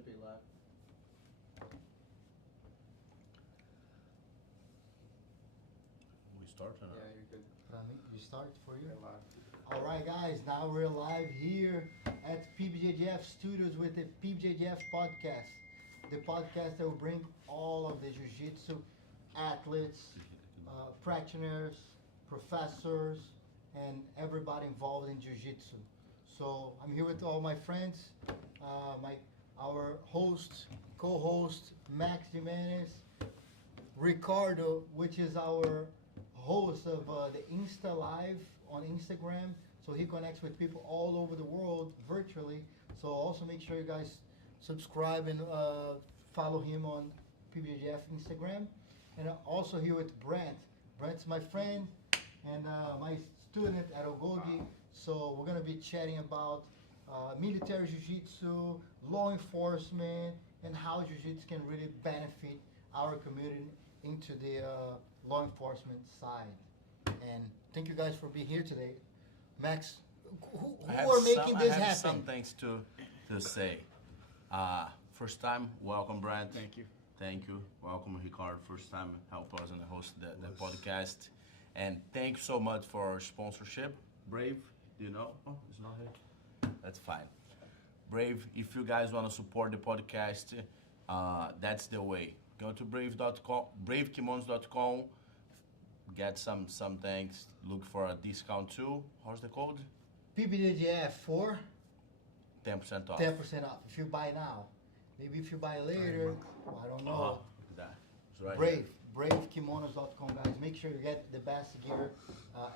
Should be live. We start or not? Yeah, you're good. You start for you? You're live. All right, guys. Now we're live here at PBJJF Studios with the PBJJF podcast, the podcast that will bring all of the jiu-jitsu athletes, practitioners, professors, and everybody involved in jiu-jitsu. So I'm here with all my friends, our host, co-host Max Gimenis, Ricardo, which is our host of the Insta Live on Instagram. So he connects with people all over the world virtually. So also make sure you guys subscribe and follow him on PBJJF Instagram. And also here with Brent. Brent's my friend and my student at Ogogi. So we're gonna be chatting about military jiu-jitsu, law enforcement, and how jiu-jitsu can really benefit our community into the law enforcement side. And thank you guys for being here today. Max, who are making this happen? I have some things to say. First time, welcome Brent. Thank you. Thank you. Welcome Ricardo. First time help us and host the podcast. And thank you so much for our sponsorship. Brave, do you know? Oh, it's not here. That's fine. Brave, if you guys want to support the podcast, that's the way. Go to brave.com, bravekimonos.com, get some things, look for a discount too. How's the code? PBJJF for 10% off. 10% off if you buy now. Maybe if you buy later, I don't know. That. It's right Brave, here. bravekimonos.com, guys. Make sure you get the best gear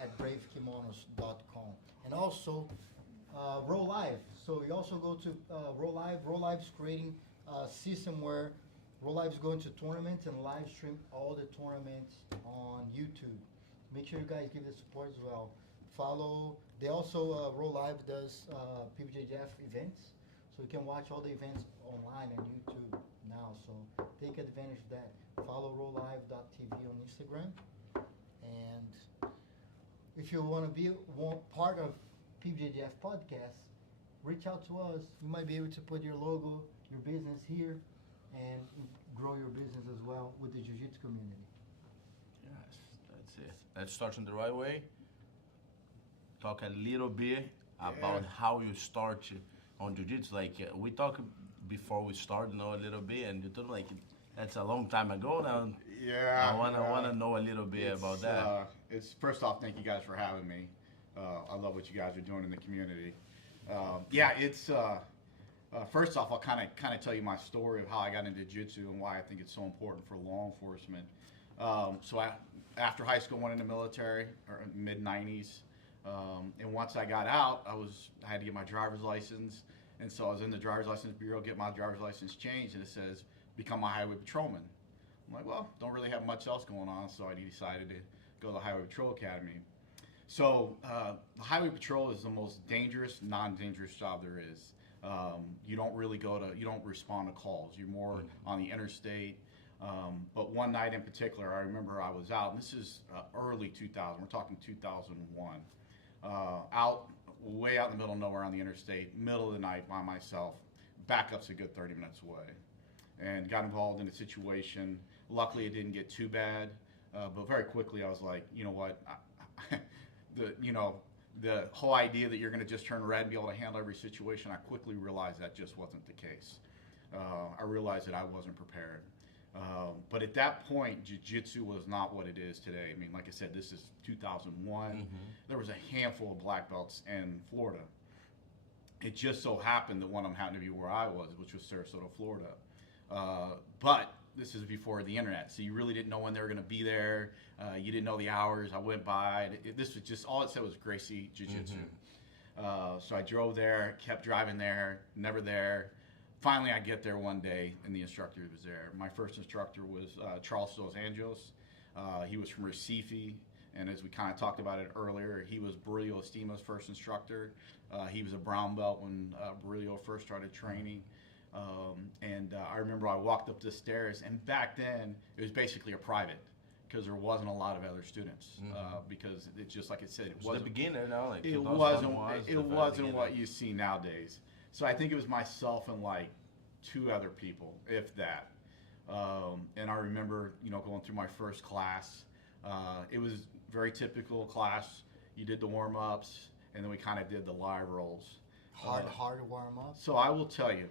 at bravekimonos.com. And also, Roll Live. So you also go to Roll Live. Roll Live's creating a system where Roll Live's going to tournaments and live stream all the tournaments on YouTube. Make sure you guys give the support as well. Follow. They also Roll Live does PBJJF events, so you can watch all the events online on YouTube now. So take advantage of that. Follow rolllive.tv on Instagram, and if you want to be part of PBJJF podcast, reach out to us. You might be able to put your logo, your business here, and grow your business as well with the jiu-jitsu community. Yes, that's it. Let's start in the right way. Talk a little bit about how you start on jiu-jitsu. Like we talked before we started, a little bit, and you told me like that's a long time ago now. Yeah. I wanna know a little bit about that. It's first off, thank you guys for having me. I love what you guys are doing in the community. It's first off, I'll kind of tell you my story of how I got into jiu-jitsu and why I think it's so important for law enforcement. After high school, went into the military, or mid '90s, and once I got out, I had to get my driver's license, and so I was in the driver's license bureau, get my driver's license changed, and it says become a highway patrolman. I'm like, well, don't really have much else going on, so I decided to go to the Highway Patrol Academy. So the Highway Patrol is the most dangerous, non-dangerous job there is. You don't really you don't respond to calls. You're more on the interstate. But one night in particular, I remember I was out, and this is early 2000, we're talking 2001, way out in the middle of nowhere on the interstate, middle of the night by myself, backup's a good 30 minutes away, and got involved in a situation. Luckily, it didn't get too bad, but very quickly I was like, you know what, the whole idea that you're going to just turn red and be able to handle every situation, I quickly realized that just wasn't the case. I realized that I wasn't prepared. But at that point, jiu-jitsu was not what it is today. I mean, like I said, this is 2001. Mm-hmm. There was a handful of black belts in Florida. It just so happened that one of them happened to be where I was, which was Sarasota, Florida. But this is before the internet, so you really didn't know when they were going to be there. You didn't know the hours. I went by. This was just, all it said was Gracie Jiu-Jitsu. Mm-hmm. So I drove there, kept driving there, never there. Finally, I get there one day, and the instructor was there. My first instructor was Charles Dos Anjos. He was from Recife, and as we kind of talked about it earlier, he was Burillo Estima's first instructor. He was a brown belt when Burillo first started training. I remember I walked up the stairs, and back then, it was basically a private, because there wasn't a lot of other students. Because it's just like I said, it wasn't the beginner now. Like it wasn't what you see nowadays. So I think it was myself and like 2 other people, if that. And I remember, going through my first class. It was very typical class. You did the warm-ups, and then we kind of did the live rolls. Hard warm-up. So I will tell you,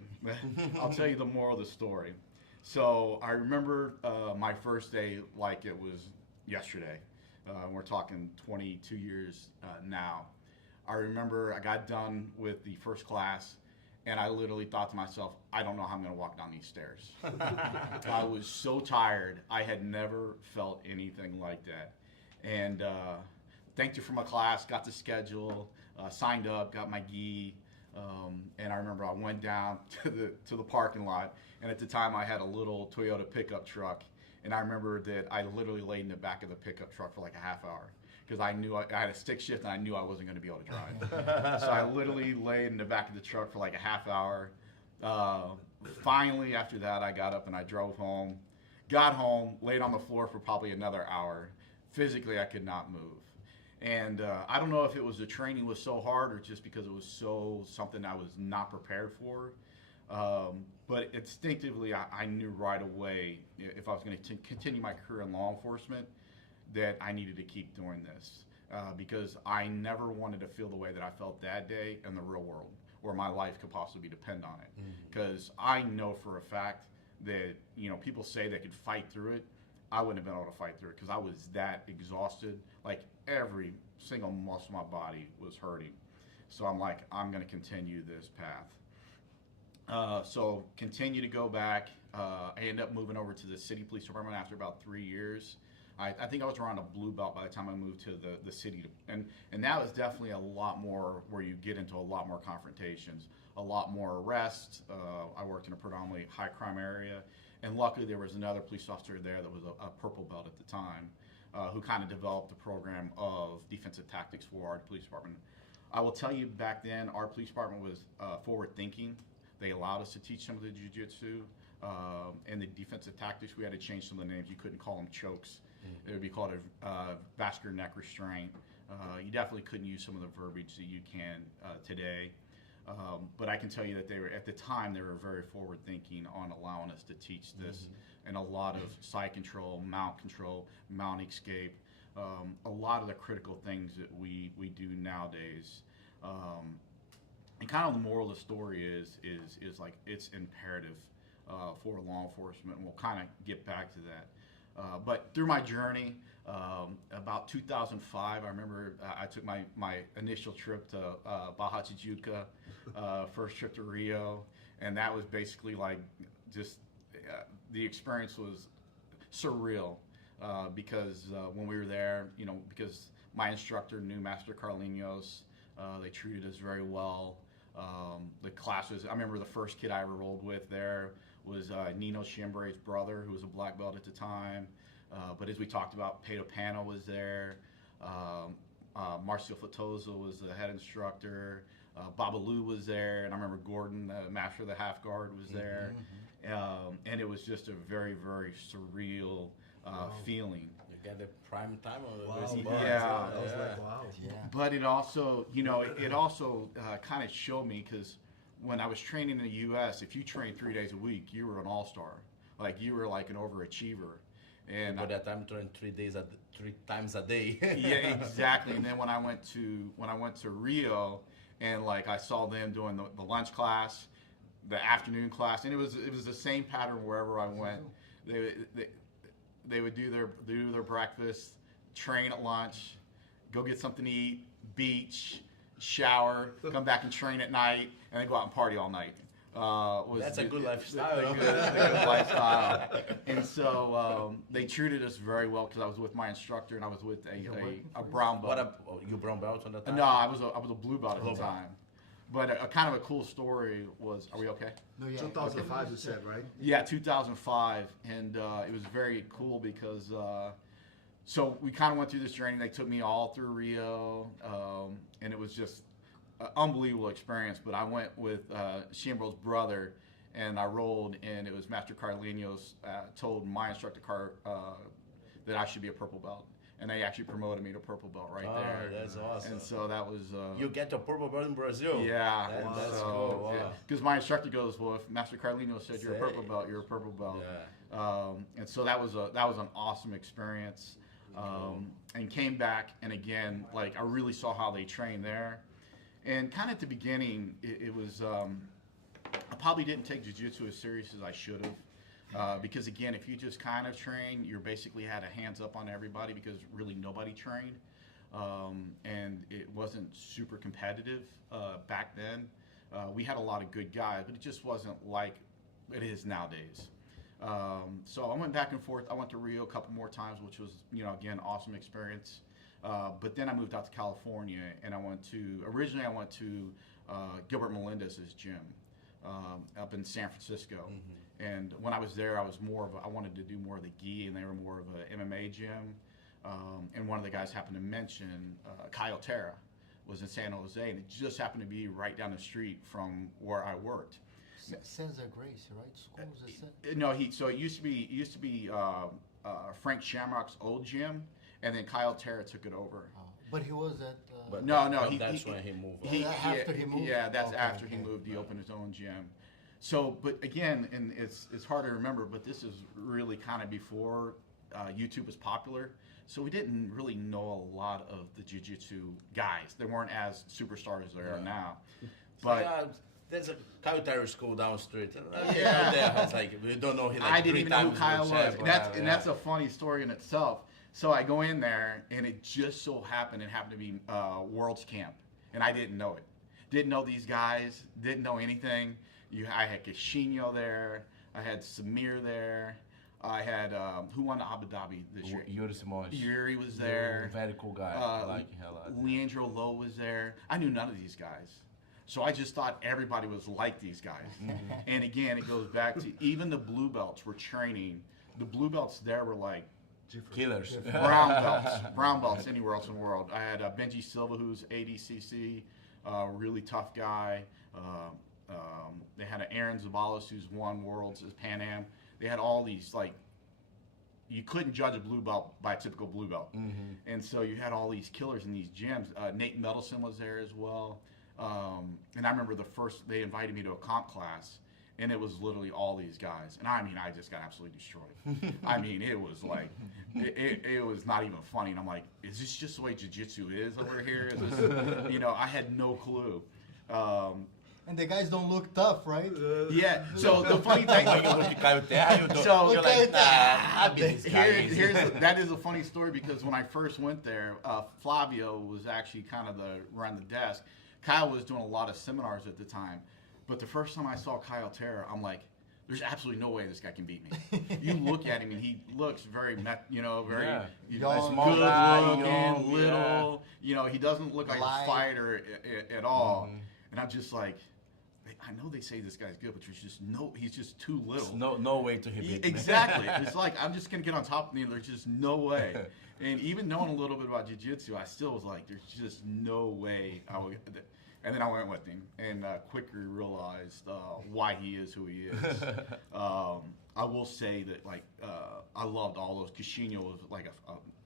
I'll tell you the moral of the story. So I remember my first day like it was yesterday. We're talking 22 years now. I remember I got done with the first class, and I literally thought to myself, I don't know how I'm going to walk down these stairs. I was so tired. I had never felt anything like that. And thanked you for my class, got the schedule, signed up, got my gi. And I remember I went down to the parking lot, and at the time I had a little Toyota pickup truck, and I remember that I literally laid in the back of the pickup truck for like a half hour because I knew I had a stick shift and I knew I wasn't going to be able to drive. So I literally laid in the back of the truck for like a half hour. Finally, after that, I got up and I drove home. Got home, laid on the floor for probably another hour. Physically, I could not move. And I don't know if it was the training was so hard or just because it was something I was not prepared for. But instinctively, I knew right away if I was going to continue my career in law enforcement that I needed to keep doing this because I never wanted to feel the way that I felt that day in the real world where my life could possibly depend on it. Because I know for a fact that, people say they could fight through it. I wouldn't have been able to fight through it because I was that exhausted. Like every single muscle of my body was hurting. So I'm like, I'm going to continue this path. So continue to go back. I ended up moving over to the city police department after about 3 years. I think I was around a blue belt by the time I moved to the city. And that was definitely a lot more where you get into a lot more confrontations, a lot more arrests. I worked in a predominantly high crime area. And luckily there was another police officer there that was a purple belt at the time who kind of developed the program of defensive tactics for our police department. I will tell you back then our police department was forward thinking. They allowed us to teach some of the jiu-jitsu and the defensive tactics. We had to change some of the names. You couldn't call them chokes. It would be called a vascular neck restraint. You definitely couldn't use some of the verbiage that you can today. But I can tell you that at the time, they were very forward thinking on allowing us to teach this and a lot of side control, mount escape, a lot of the critical things that we do nowadays. And kind of the moral of the story is like it's imperative for law enforcement, and we'll kind of get back to that. But through my journey, about 2005, I remember I took my initial trip to Baja Tijuca, first trip to Rio, and that was basically like just the experience was surreal because when we were there, because my instructor knew Master Carlinos, they treated us very well. The classes, I remember the first kid I ever rolled with there was Nino Chiambre's brother, who was a black belt at the time. But as we talked about, Pedro Pano was there. Marcio Flatosa was the head instructor. Babalu was there. And I remember Gordon, the master of the half guard, was there. And it was just a very, very surreal feeling. You get the prime time of Yeah. I was like, wow. Yeah. But it also, kind of showed me because when I was training in the U.S., if you trained 3 days a week, you were an all-star. Like you were like an overachiever. And by that time, trained 3 times a day. Yeah, exactly. And then when I went to Rio, and like I saw them doing the lunch class, the afternoon class, and it was the same pattern wherever I went. They would do their breakfast, train at lunch, go get something to eat, beach, shower, come back and train at night, and then go out and party all night. That's a good lifestyle. The good lifestyle. And so they treated us very well because I was with my instructor and I was with a brown belt. You brown belt on that time? No, I was a blue belt at the time. But a kind of a cool story was, are we okay? No, yeah. 2005 you said, right? Yeah, 2005, and it was very cool because so we kind of went through this journey. They took me all through Rio, and it was just an unbelievable experience. But I went with Chiambro's brother, and I rolled, and it was Master Carlinos told my instructor that I should be a purple belt. and they actually promoted me to purple belt right Oh, there. that's awesome. And so that was. You get a purple belt in Brazil. Yeah, That's cool. Wow. Because my instructor goes, well, if Master Carlino said you're a purple Say. belt, you're a purple belt. Yeah. And so that was an awesome experience. And came back, and again, like I really saw how they trained there. And kind of at the beginning, it was I probably didn't take jiu-jitsu as serious as I should have. Because again, if you just kind of train, you basically had a hands up on everybody because really nobody trained. And it wasn't super competitive back then. We had a lot of good guys, but it just wasn't like it is nowadays. So I went back and forth. I went to Rio a couple more times, which was, again, awesome experience. But then I moved out to California, and originally I went to Gilbert Melendez's gym up in San Francisco. Mm-hmm. And when I was there, I wanted to do more of the gi, and they were more of an MMA gym. And one of the guys happened to mention Kyle Terra was in San Jose, and it just happened to be right down the street from where I worked. Cesar Gracie, right? School was it? No, it used to be Frank Shamrock's old gym, and then Kyle Terra took it over. Oh, but he was at. But No, that's when he moved. After he moved. Yeah, that's Okay, after he okay. moved. He opened his own gym. So, but again, and it's hard to remember, but this is really kind of before YouTube was popular. So we didn't really know a lot of the jiu-jitsu guys. They weren't as superstars as they are now. But there's a Kyle Terry school down the street. Yeah. It's like we don't know him. Like I didn't three even know who times Kyle in was. the chef, And that's a funny story in itself. So I go in there, and it just so happened to be World's Camp, and I didn't know it. Didn't know these guys. Didn't know anything. I had Cashinho there. I had Samir there. I had who won Abu Dhabi this year? Yuri Simões. Yuri was there. Very cool guy. I like him a lot. Leandro Lowe was there. I knew none of these guys. So I just thought everybody was like these guys. Mm-hmm. And again, it goes back to even the blue belts were training. The blue belts there were like killers. brown belts anywhere else in the world. I had Benji Silva, who's ADCC, really tough guy. They had Aaron Zabalos, who's won worlds as Pan Am. They had all these, like, you couldn't judge a blue belt by a typical blue belt. Mm-hmm. And so you had all these killers in these gyms. Nate Medelson was there as well. And I remember they invited me to a comp class, and it was literally all these guys. And I just got absolutely destroyed. It was like, it was not even funny. And I'm like, is this just the way jiu-jitsu is over here? Is this, I had no clue. And the guys don't look tough, right? Yeah. So the funny thing, When you look at Kyle Terry, you're Okay. like, nah, I'll be this guy. that is a funny story because when I first went there, Flavio was actually kind of around the desk. Kyle was doing a lot of seminars at the time, but the first time I saw Kyle Terra, I'm like, there's absolutely no way this guy can beat me. You look at him and he looks very, very Young, small guy, good looking, young, little. He doesn't look like a fighter at all. Mm-hmm. And I'm just like, I know they say this guy's good, but he's just too little. No way to hit me. Exactly. It's like, I'm just going to get on top of him. There's just no way. And even knowing a little bit about jiu-jitsu, I still was like, there's just no way I would. And then I went with him and quickly realized why he is who he is. I will say that, I loved all those. Cashinho was like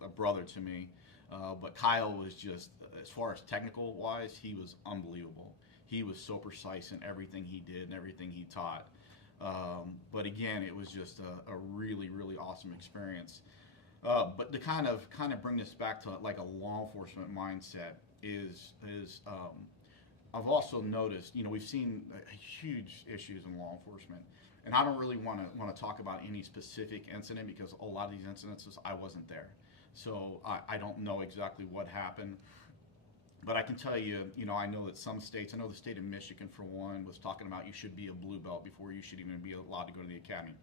a brother to me. But Kyle was just, as far as technical-wise, he was unbelievable. He was so precise in everything he did and everything he taught. But again, it was just a really, really awesome experience. But to kind of bring this back to like a law enforcement mindset is I've also noticed, we've seen huge issues in law enforcement, and I don't really want to talk about any specific incident because a lot of these incidences I wasn't there, so I don't know exactly what happened. But I can tell you, I know that some states, I know the state of Michigan, for one, was talking about you should be a blue belt before you should even be allowed to go to the academy.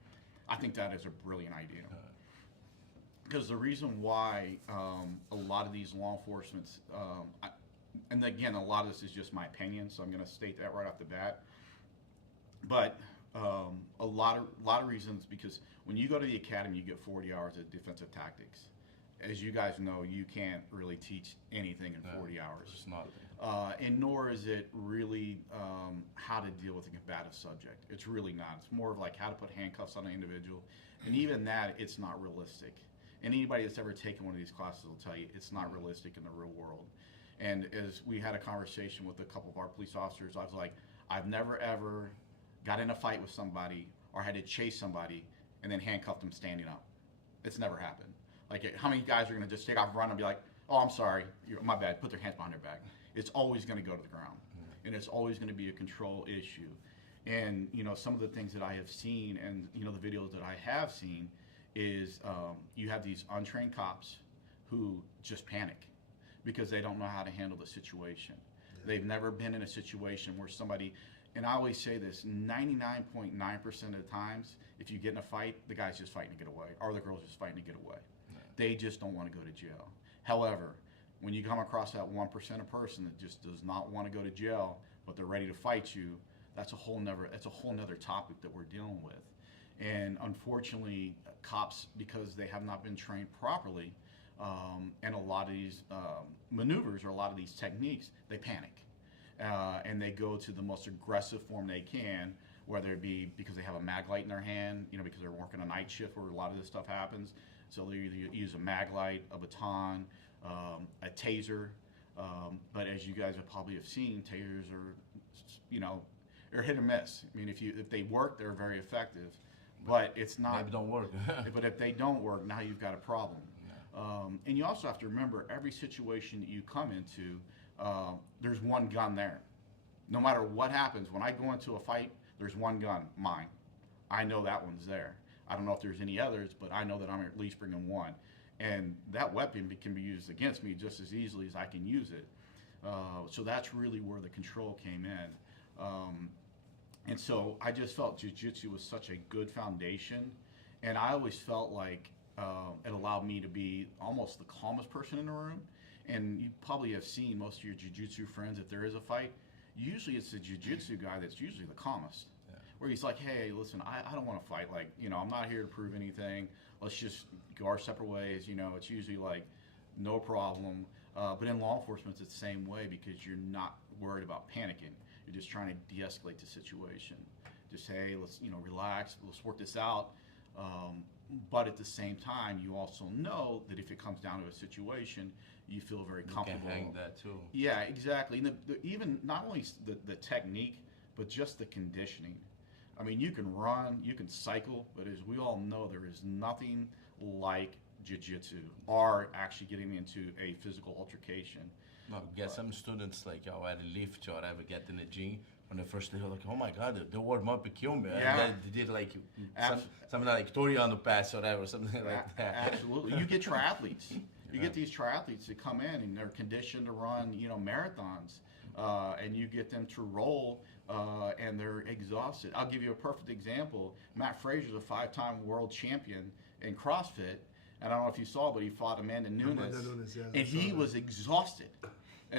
I think that is a brilliant idea. Because the reason why a lot of these law enforcement, and again, a lot of this is just my opinion, so I'm going to state that right off the bat. But a lot of reasons, because when you go to the academy, you get 40 hours of defensive tactics. As you guys know, you can't really teach anything in 40 hours. It's not. And nor is it really how to deal with a combative subject. It's really not. It's more of like how to put handcuffs on an individual. And even that, it's not realistic. And anybody that's ever taken one of these classes will tell you it's not realistic in the real world. And as we had a conversation with a couple of our police officers, I was like, I've never ever got in a fight with somebody or had to chase somebody and then handcuffed them standing up. It's never happened. Like, how many guys are going to just take off run and be like, oh, I'm sorry, my bad, put their hands behind their back. It's always going to go to the ground. And it's always going to be a control issue. And, you know, some of the things that I have seen and, you know, the videos that I have seen is you have these untrained cops who just panic because they don't know how to handle the situation. They've never been in a situation where somebody, and I always say this, 99.9% of the times, if you get in a fight, the guy's just fighting to get away, or the girl's just fighting to get away. They just don't want to go to jail. However, when you come across that 1% of person that just does not want to go to jail, but they're ready to fight you, that's a whole nother topic that we're dealing with. And unfortunately, cops, because they have not been trained properly, and a lot of these maneuvers or a lot of these techniques, they panic. And they go to the most aggressive form they can, whether it be because they have a mag light in their hand, you know, because they're working a night shift where a lot of this stuff happens. So they either use a mag light, a baton, a taser. But as you guys have probably have seen, tasers are, you know, they're hit or miss. I mean, if they work, they're very effective. But it's not. Maybe don't work. But if they don't work, now you've got a problem. And you also have to remember, every situation that you come into, there's one gun there. No matter what happens, when I go into a fight, there's one gun, mine. I know that one's there. I don't know if there's any others, but I know that I'm at least bringing one. And that weapon can be used against me just as easily as I can use it. So that's really where the control came in. And so I just felt jiu-jitsu was such a good foundation. And I always felt like it allowed me to be almost the calmest person in the room. And you probably have seen most of your jiu-jitsu friends, if there is a fight, usually it's the jiu-jitsu guy that's usually the calmest. Yeah. Where he's like, hey, listen, I don't want to fight. Like, you know, I'm not here to prove anything. Let's just go our separate ways. You know, it's usually like, no problem. But in law enforcement, it's the same way because you're not worried about panicking. You're just trying to de-escalate the situation. Just, hey, let's, you know, relax. Let's work this out. But at the same time, you also know that if it comes down to a situation, you feel very comfortable. You can hang that too. Yeah, exactly. And even not only the technique, but just the conditioning. I mean, you can run, you can cycle, but as we all know, there is nothing like jiu-jitsu or actually getting into a physical altercation. No, get some students like at a lift or ever get in the gym. On the first day, they're like, oh my God, they warm up and kill me. Yeah. And they did like something like Toriano pass or whatever, something like that. Absolutely. You get triathletes. You get these triathletes that come in and they're conditioned to run, you know, marathons. And you get them to roll and they're exhausted. I'll give you a perfect example. Matt Frazier's a 5-time world champion in CrossFit. And I don't know if you saw, but he fought Amanda Nunes. And he was exhausted.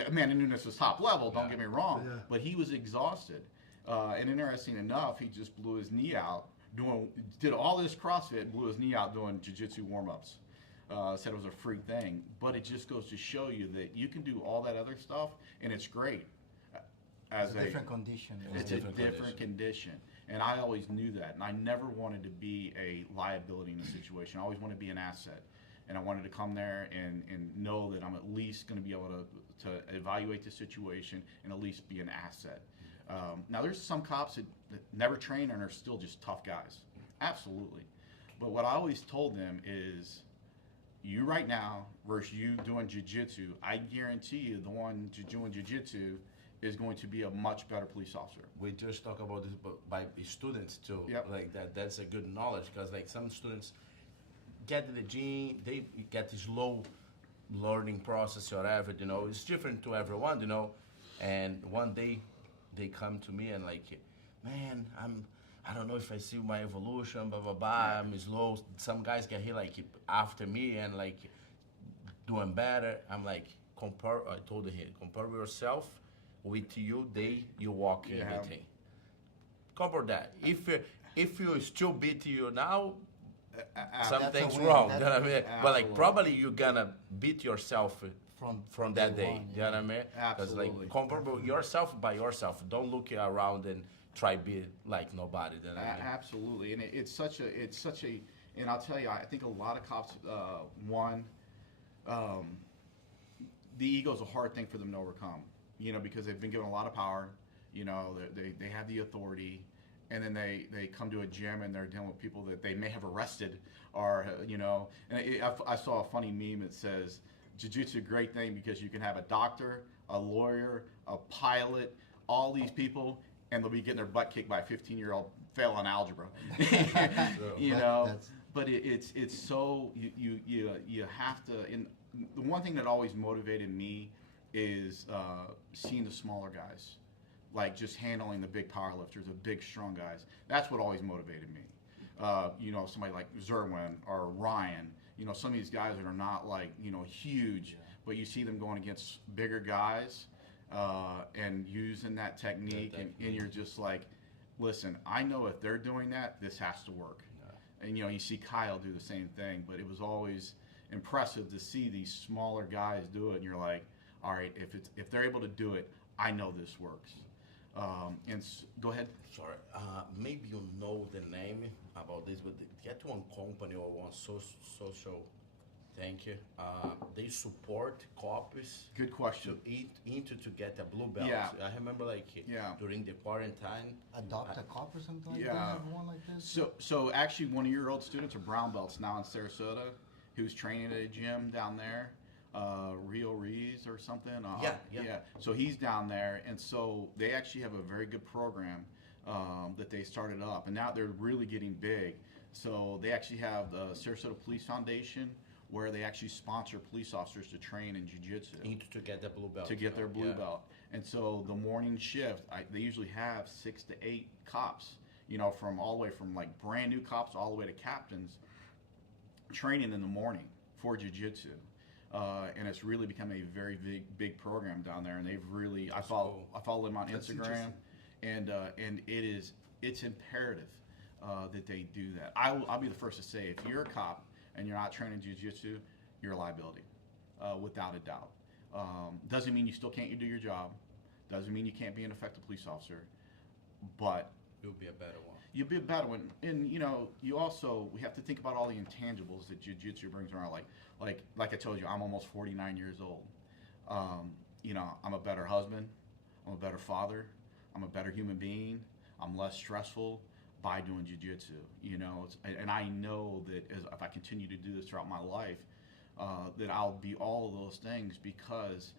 Amanda Nunes was top level, don't get me wrong, but he was exhausted. And interesting enough, he just blew his knee out, did all this CrossFit, blew his knee out doing jiu-jitsu warm-ups. Said it was a freak thing. But it just goes to show you that you can do all that other stuff, and it's great. It's a different condition. It's a different condition. And I always knew that. And I never wanted to be a liability in the situation. I always wanted to be an asset. And I wanted to come there and know that I'm at least going to be able to evaluate the situation and at least be an asset. Now, there's some cops that never train and are still just tough guys. Absolutely. But what I always told them is, you right now versus you doing jiu-jitsu, I guarantee you the one doing jiu-jitsu is going to be a much better police officer. We just talk about this by students too. Yep. Like that's a good knowledge because like some students get to the gym, they get this slow learning process or whatever, you know, it's different to everyone, you know, and one day they come to me and like, man, I don't know if I see my evolution, blah, blah, blah, I'm slow. Some guys get here like after me and like doing better. I'm like, I told him, compare yourself with you, you walk in everything. Compare that. If you still beat you now, something's wrong. You know what I mean? But like probably you're gonna beat yourself from that day. You know what I mean? Because like compare yourself by yourself. Don't look around and try be like nobody. You know what I mean? Absolutely, and it's such a And I'll tell you, I think a lot of cops, the ego is a hard thing for them to overcome, because they've been given a lot of power, they have the authority, and then they come to a gym and they're dealing with people that they may have arrested, or, and I saw a funny meme that says, jiu-jitsu, a great thing because you can have a doctor, a lawyer, a pilot, all these people, and they'll be getting their butt kicked by a 15-year-old fail on algebra. But it's so you have to. And the one thing that always motivated me is seeing the smaller guys, like just handling the big powerlifters, the big strong guys. That's what always motivated me. Somebody like Zerwin or Ryan. Some of these guys that are not like huge, but you see them going against bigger guys and using that technique, and you're just like, listen, I know if they're doing that, this has to work. And you see Kyle do the same thing, but it was always impressive to see these smaller guys do it, and you're like, all right, if they're able to do it, I know this works. Go ahead. Sorry, maybe you know the name about this, but get one company or one social. Thank you. They support copies. Good question. To get a blue belt. Yeah. I remember during the quarantine. Adopt a cop or something like Yeah. that? Have one like this? So actually, one of your old students are brown belts now in Sarasota, who's training at a gym down there, Rio Rees or something. Yeah. So he's down there, and so they actually have a very good program that they started up, and now they're really getting big. So they actually have the Sarasota Police Foundation, where they actually sponsor police officers to train in jiu-jitsu. To get that blue belt. To get their blue belt. And so the morning shift, they usually have 6 to 8 cops, from all the way from like brand new cops all the way to captains, training in the morning for jiu-jitsu. And it's really become a very big program down there. And they've really, I follow them on Instagram, and it's imperative that they do that. I'll be the first to say, if you're a cop and you're not training jiu-jitsu, you're a liability, without a doubt. Doesn't mean you still can't do your job. Doesn't mean you can't be an effective police officer, but you'll be a better one. You'll be a better one. And we have to think about all the intangibles that jiu-jitsu brings around. Like I told you, I'm almost 49 years old. I'm a better husband. I'm a better father. I'm a better human being. I'm less stressful by doing jiu-jitsu, and I know that if I continue to do this throughout my life, that I'll be all of those things, because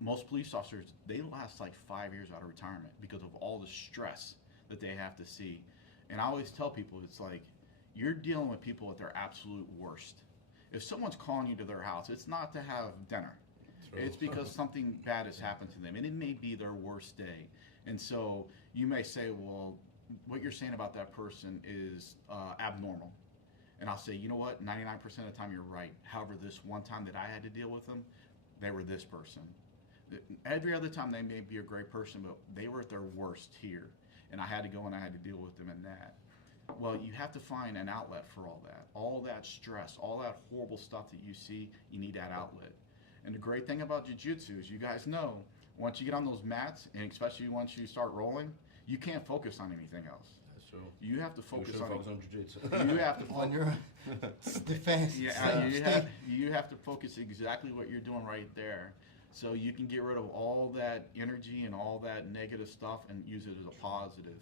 most police officers, they last like 5 years out of retirement because of all the stress that they have to see. And I always tell people, it's like, you're dealing with people at their absolute worst. If someone's calling you to their house, it's not to have dinner. True. It's because something bad has happened to them, and it may be their worst day. And so you may say, well, what you're saying about that person is abnormal. And I'll say, you know what, 99% of the time you're right. However, this one time that I had to deal with them, they were this person. Every other time they may be a great person, but they were at their worst here. And I had to go and I had to deal with them in that. Well, you have to find an outlet for all that stress, all that horrible stuff that you see, you need that outlet. And the great thing about jiu-jitsu is, you guys know, once you get on those mats, and especially once you start rolling, you can't focus on anything else. That's true. You have to focus on jiu-jitsu. You have to on your defense. Yeah, you have to focus exactly what you're doing right there, so you can get rid of all that energy and all that negative stuff and use it as a positive.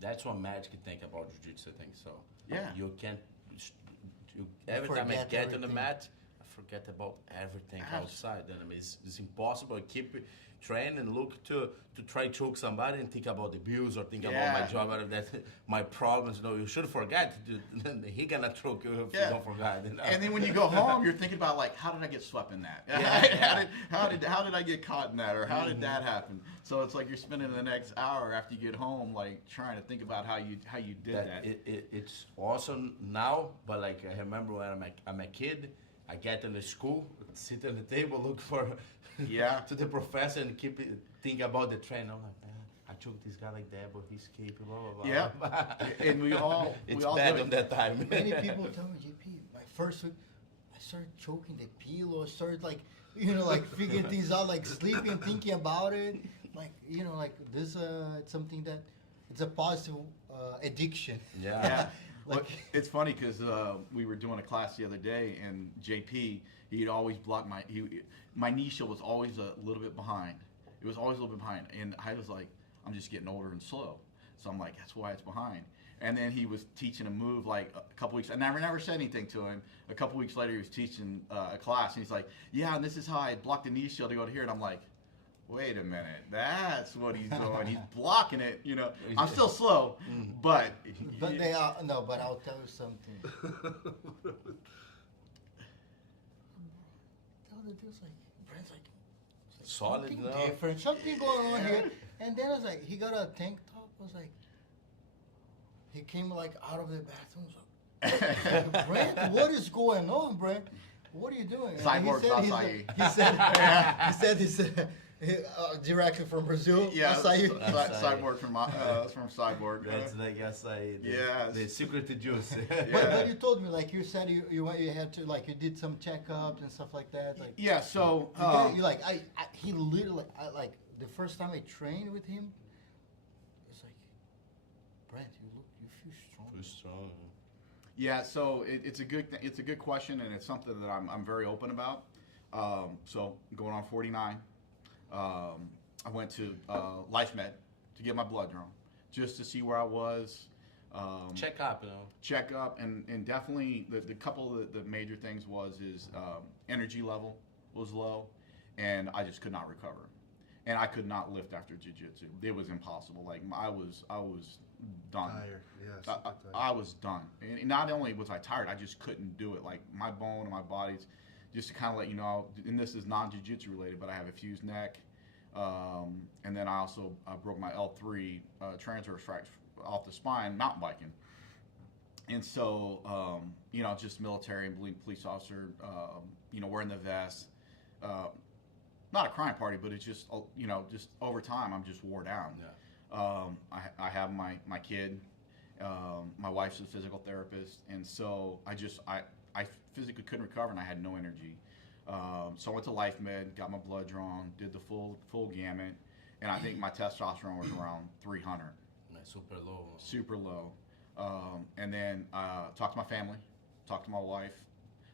That's what magic think about jiu-jitsu. I think so. Yeah. You can't. Every time I get on the mat, I forget about everything outside. And it's impossible. I keep training and look to try to choke somebody and think about the bills or think about my job, or that my problems. You should forget. He gonna choke you if you don't forget. And then when you go home, you're thinking about, like, how did I get swept in that? How did I get caught in that, or how did that happen? So it's like you're spending the next hour after you get home, like, trying to think about how you did that. It's awesome now, but like, I remember when I'm a kid, I get in the school, sit on the table, look for to the professor and think about the train. I'm like, I choked this guy like that, but he's capable. Blah, blah, blah. And we all bad on that time. Many people tell me, JP, my first week, I started choking the pillow, started figuring things out, like sleeping and thinking about it. Like, like this, it's something that, it's a positive addiction. Yeah. Well, Like, it's funny because we were doing a class the other day, and JP, he'd always block my knee shield was always a little bit behind. It was always a little bit behind, and I was like, I'm just getting older and slow, so I'm like, that's why it's behind. And then he was teaching a move like a couple weeks. I never said anything to him. A couple weeks later, he was teaching a class, and he's like, yeah, and this is how I block the knee shield to go to here, and I'm like, wait a minute, that's what he's doing. He's blocking it, you know. I'm still slow, but they are no. But I'll tell you something. The other day was like, Brent's like, Solid something now. different, something going on here. And then I was like, he got a tank top. I was like, he came like out of the bathroom. I was like, Brent, what is going on, Brent? What are you doing? And Cyborg he said directly from Brazil. yeah, Acai. Cyborg from Cyborg. That's like acai. Yes. The secret juice. But you told me, like, you said you had to, like, you did some checkups and stuff like that. Like, Yeah, so you like, he literally, like, the first time I trained with him, it's like, Brent, you feel strong. Too strong. yeah, so it's a good question, and it's something that I'm very open about. So going on 49, I went to LifeMed to get my blood drawn, just to see where I was. Check up, you know. Check up, and definitely the couple of the major things is energy level was low, and I just could not recover, and I could not lift after jiu-jitsu. It was impossible. Like I was done. Tired. Yeah, I was done. And not only was I tired, I just couldn't do it. Like my bone and my body's, just to kind of let you know, and this is non-jiu-jitsu related, but I have a fused neck, and then I also broke my L3 transverse fracture off the spine mountain biking. And so, just military and police officer, wearing the vest. Not a crime party, but it's just, just over time, I'm just wore down. Yeah. I have my kid. My wife's a physical therapist, and so I physically couldn't recover, and I had no energy. So I went to LifeMed, got my blood drawn, did the full gamut, and I think my testosterone was around 300. Super low. Super low. And then talked to my family, talked to my wife,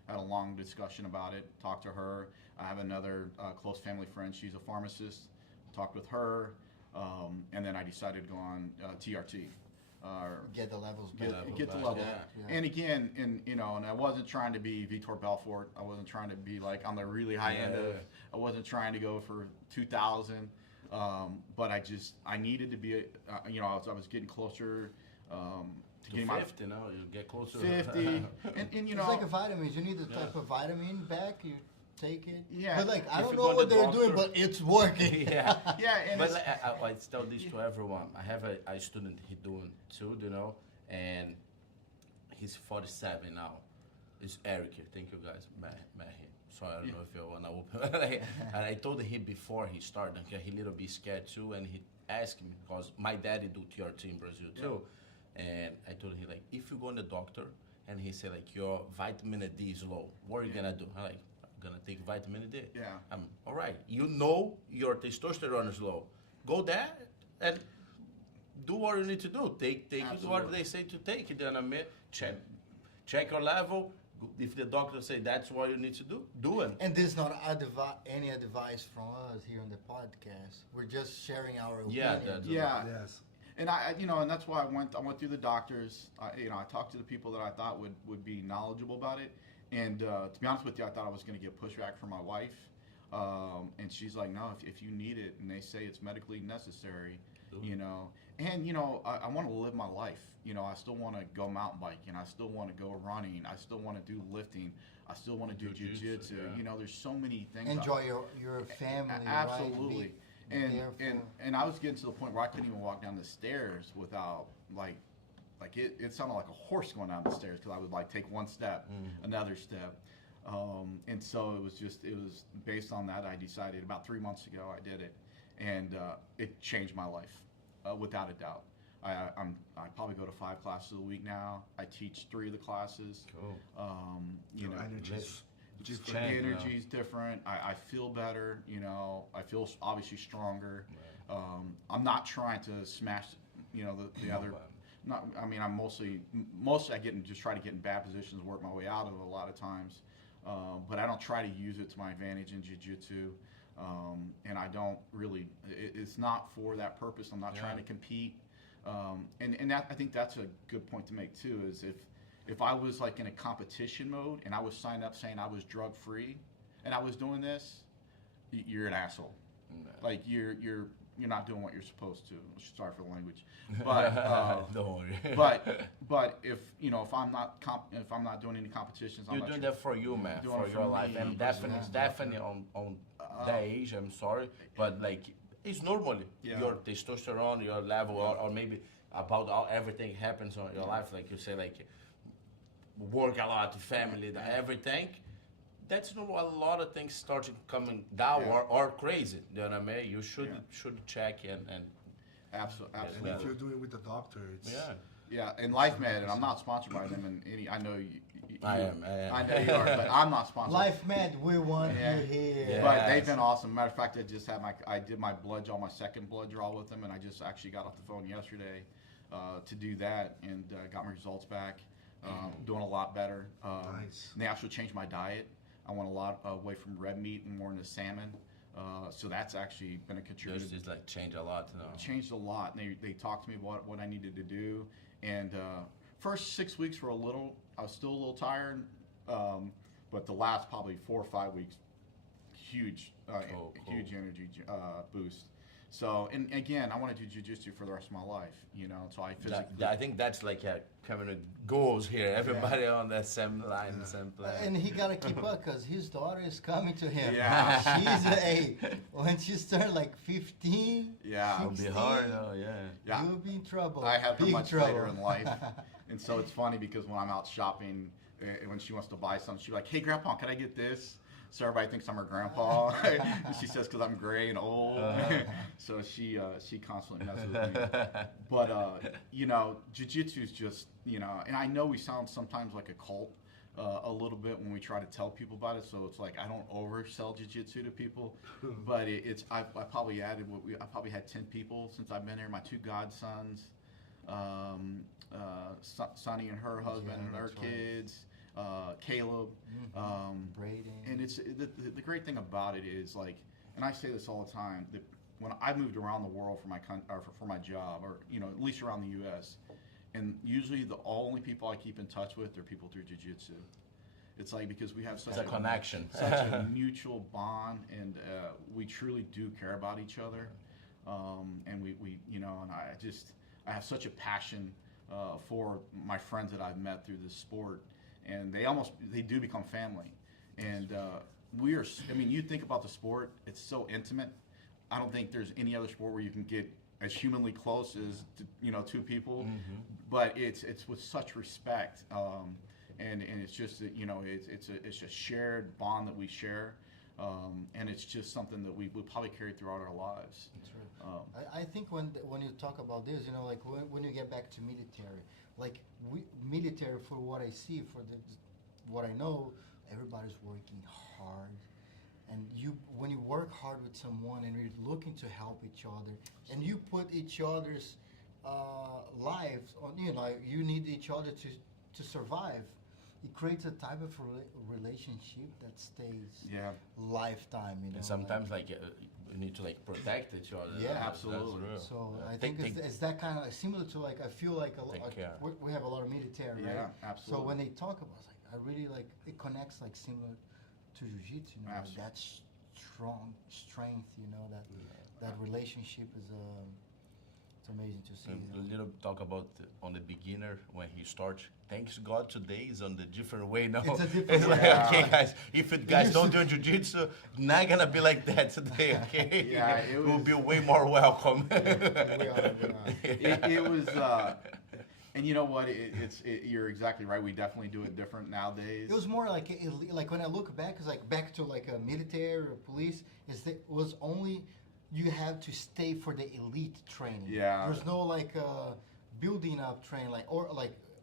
had a long discussion about it, talked to her. I have another close family friend, she's a pharmacist, talked with her, and then I decided to go on TRT. Get the levels back. Get the level. Yeah. And again, and I wasn't trying to be Vitor Belfort. I wasn't trying to be like on the really high end of. I wasn't trying to go for 2,000. But I needed to be. I was getting closer to getting 50. You get closer. 50. and It's like a vitamins. You need the type of vitamin back. You take it. Yeah. But like, I If don't you know go to what the they're doctor- doing, but it's working. Yeah. Yeah, and But it's- I tell this to everyone. I have a student, he doing too, and he's 47 now. It's Eric here. Thank you guys. Met him. Sorry, I don't know if you want to open. And I told him before he started, okay, he little bit scared too, and he asked me, because my daddy do TRT in Brazil too, and I told him, like, if you go to the doctor, and he said, like, your vitamin D is low, what are you gonna do? I'm like, gonna take vitamin D. Yeah. I'm all right. Your testosterone is low. Go there and do what you need to do. Take what they say to take. Then I mean, check your level. If the doctor say that's what you need to do it. And this is not any advice from us here on the podcast. We're just sharing our opinion. Yeah. Yes. And and that's why I went through the doctors. I talked to the people that I thought would be knowledgeable about it. And to be honest with you, I thought I was going to get pushback from my wife. And she's like, no, if you need it and they say it's medically necessary, And, I want to live my life. I still want to go mountain biking. I still want to go running. I still want to do lifting. I still want to do jiu-jitsu. Yeah. There's so many things. Enjoy your family. Absolutely. Right? And I was getting to the point where I couldn't even walk down the stairs without like it sounded like a horse going down the stairs, because I would like take one step, another step. And so it was based on that. I decided about 3 months ago I did it, and it changed my life without a doubt. I probably go to 5 classes a week now. I teach 3 of the classes. Cool. Energies. The energy's different. I feel better. I feel obviously stronger. I'm not trying to smash, the other. not. I mean, I'm mostly I just try to get in bad positions, work my way out of it a lot of times. But I don't try to use it to my advantage in jiu-jitsu. And I don't really. It's not for that purpose. I'm not trying to compete. And that, I think that's a good point to make too. Is if I was like in a competition mode and I was signed up saying I was drug free, and I was doing this, you're an asshole. No. Like you're not doing what you're supposed to. Sorry for the language, but don't worry. but if if I'm not doing any competitions, You're doing that for you, man, doing for it your for life, me, and personally. definitely on that age. I'm sorry, but like it's normally your testosterone, your level, or maybe about how everything happens on your life. Like you say, like work a lot, family, everything. That's normal. A lot of things start coming down or crazy. You know what I mean? You should check and Absolutely. And if you do it with the doctor, it's Yeah, and LifeMed, and I'm not sponsored by them. And I know I am. I know you are, but I'm not sponsored. LifeMed, we want you here. Yeah. But they've been awesome. Matter of fact, I did my blood draw, my second blood draw with them, and I just actually got off the phone yesterday to do that, and got my results back. Doing a lot better. Nice. And they actually changed my diet. I went a lot away from red meat and more into salmon. So that's actually been a contributor. Just like change a lot. You know? Changed a lot. And they talked to me about what I needed to do. And first 6 weeks were I was still a little tired. But the last probably 4 or 5 weeks, huge huge energy boost. So, and again, I want to do jiu-jitsu for the rest of my life, so I physically... I think that's like kind of goals here. Everybody on the same line, same plan. And he gotta keep up because his daughter is coming to him. Yeah. When she's turned like 15, Yeah. It'll be hard, yeah. you'll be in trouble. I have her Big much trouble. later in life. And so it's funny because when I'm out shopping, when she wants to buy something, she's like, "Hey, Grandpa, can I get this?" So everybody thinks I'm her grandpa. And she says because I'm gray and old. So she constantly messes with me. But jiu-jitsu is just and I know we sound sometimes like a cult a little bit when we try to tell people about it. So it's like I don't oversell jiu-jitsu to people, but I probably added I probably had 10 people since I've been here. My 2 godsons, Sonny and her husband and their kids. Caleb, Braden. and it's the great thing about it is like, and I say this all the time, that when I moved around the world for my job, or at least around the U.S., and usually the only people I keep in touch with are people through jiu-jitsu. It's like because we have such a connection, such a mutual bond, and we truly do care about each other, and we and I have such a passion for my friends that I've met through this sport. And they do become family, and you think about the sport, it's so intimate. I don't think there's any other sport where you can get as humanly close as 2 people, but it's with such respect, and it's just that it's a shared bond that we share, and it's just something that we probably carry throughout our lives. That's right. I think when you talk about this, like when you get back to military, like military, for what I see, what I know, everybody's working hard, and when you work hard with someone and you're looking to help each other, and you put each other's lives on, you need each other to survive. It creates a type of relationship that stays lifetime. And sometimes you need to protect each other. Yeah, absolutely. So I think it's that kind of similar to I feel like we have a lot of military, right? Yeah, absolutely. So when they talk about I really it connects similar to jiu-jitsu, that strong strength, that relationship is it's amazing to see. A little talk about on the beginner when he starts. Thanks God today is on the different way now. It's a different way. Okay, guys, if you guys don't do jiu-jitsu, not gonna be like that today, okay? Yeah, we'll be way more welcome. It was, and you know what? You're exactly right. We definitely do it different nowadays. It was more like when I look back, it's back to a military or police. It was only you have to stay for the elite training. Yeah. There's no building up training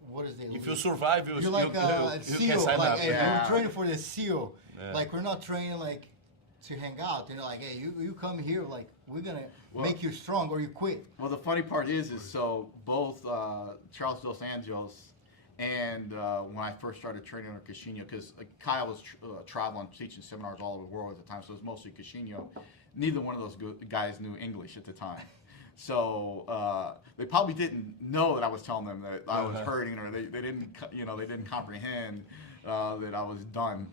what is the elite? If you survive, you're like a SEAL. You can sign up. We're training for the SEAL. Yeah. We're not training to hang out. Hey, you come here we're gonna make you strong, or you quit. Well, the funny part is so both Charles Dos Anjos and when I first started training under Casino, because Kyle was traveling, teaching seminars all over the world at the time, so it was mostly Casino. Neither one of those guys knew English at the time. So they probably didn't know that I was telling them that I was hurting, or they didn't comprehend that I was done,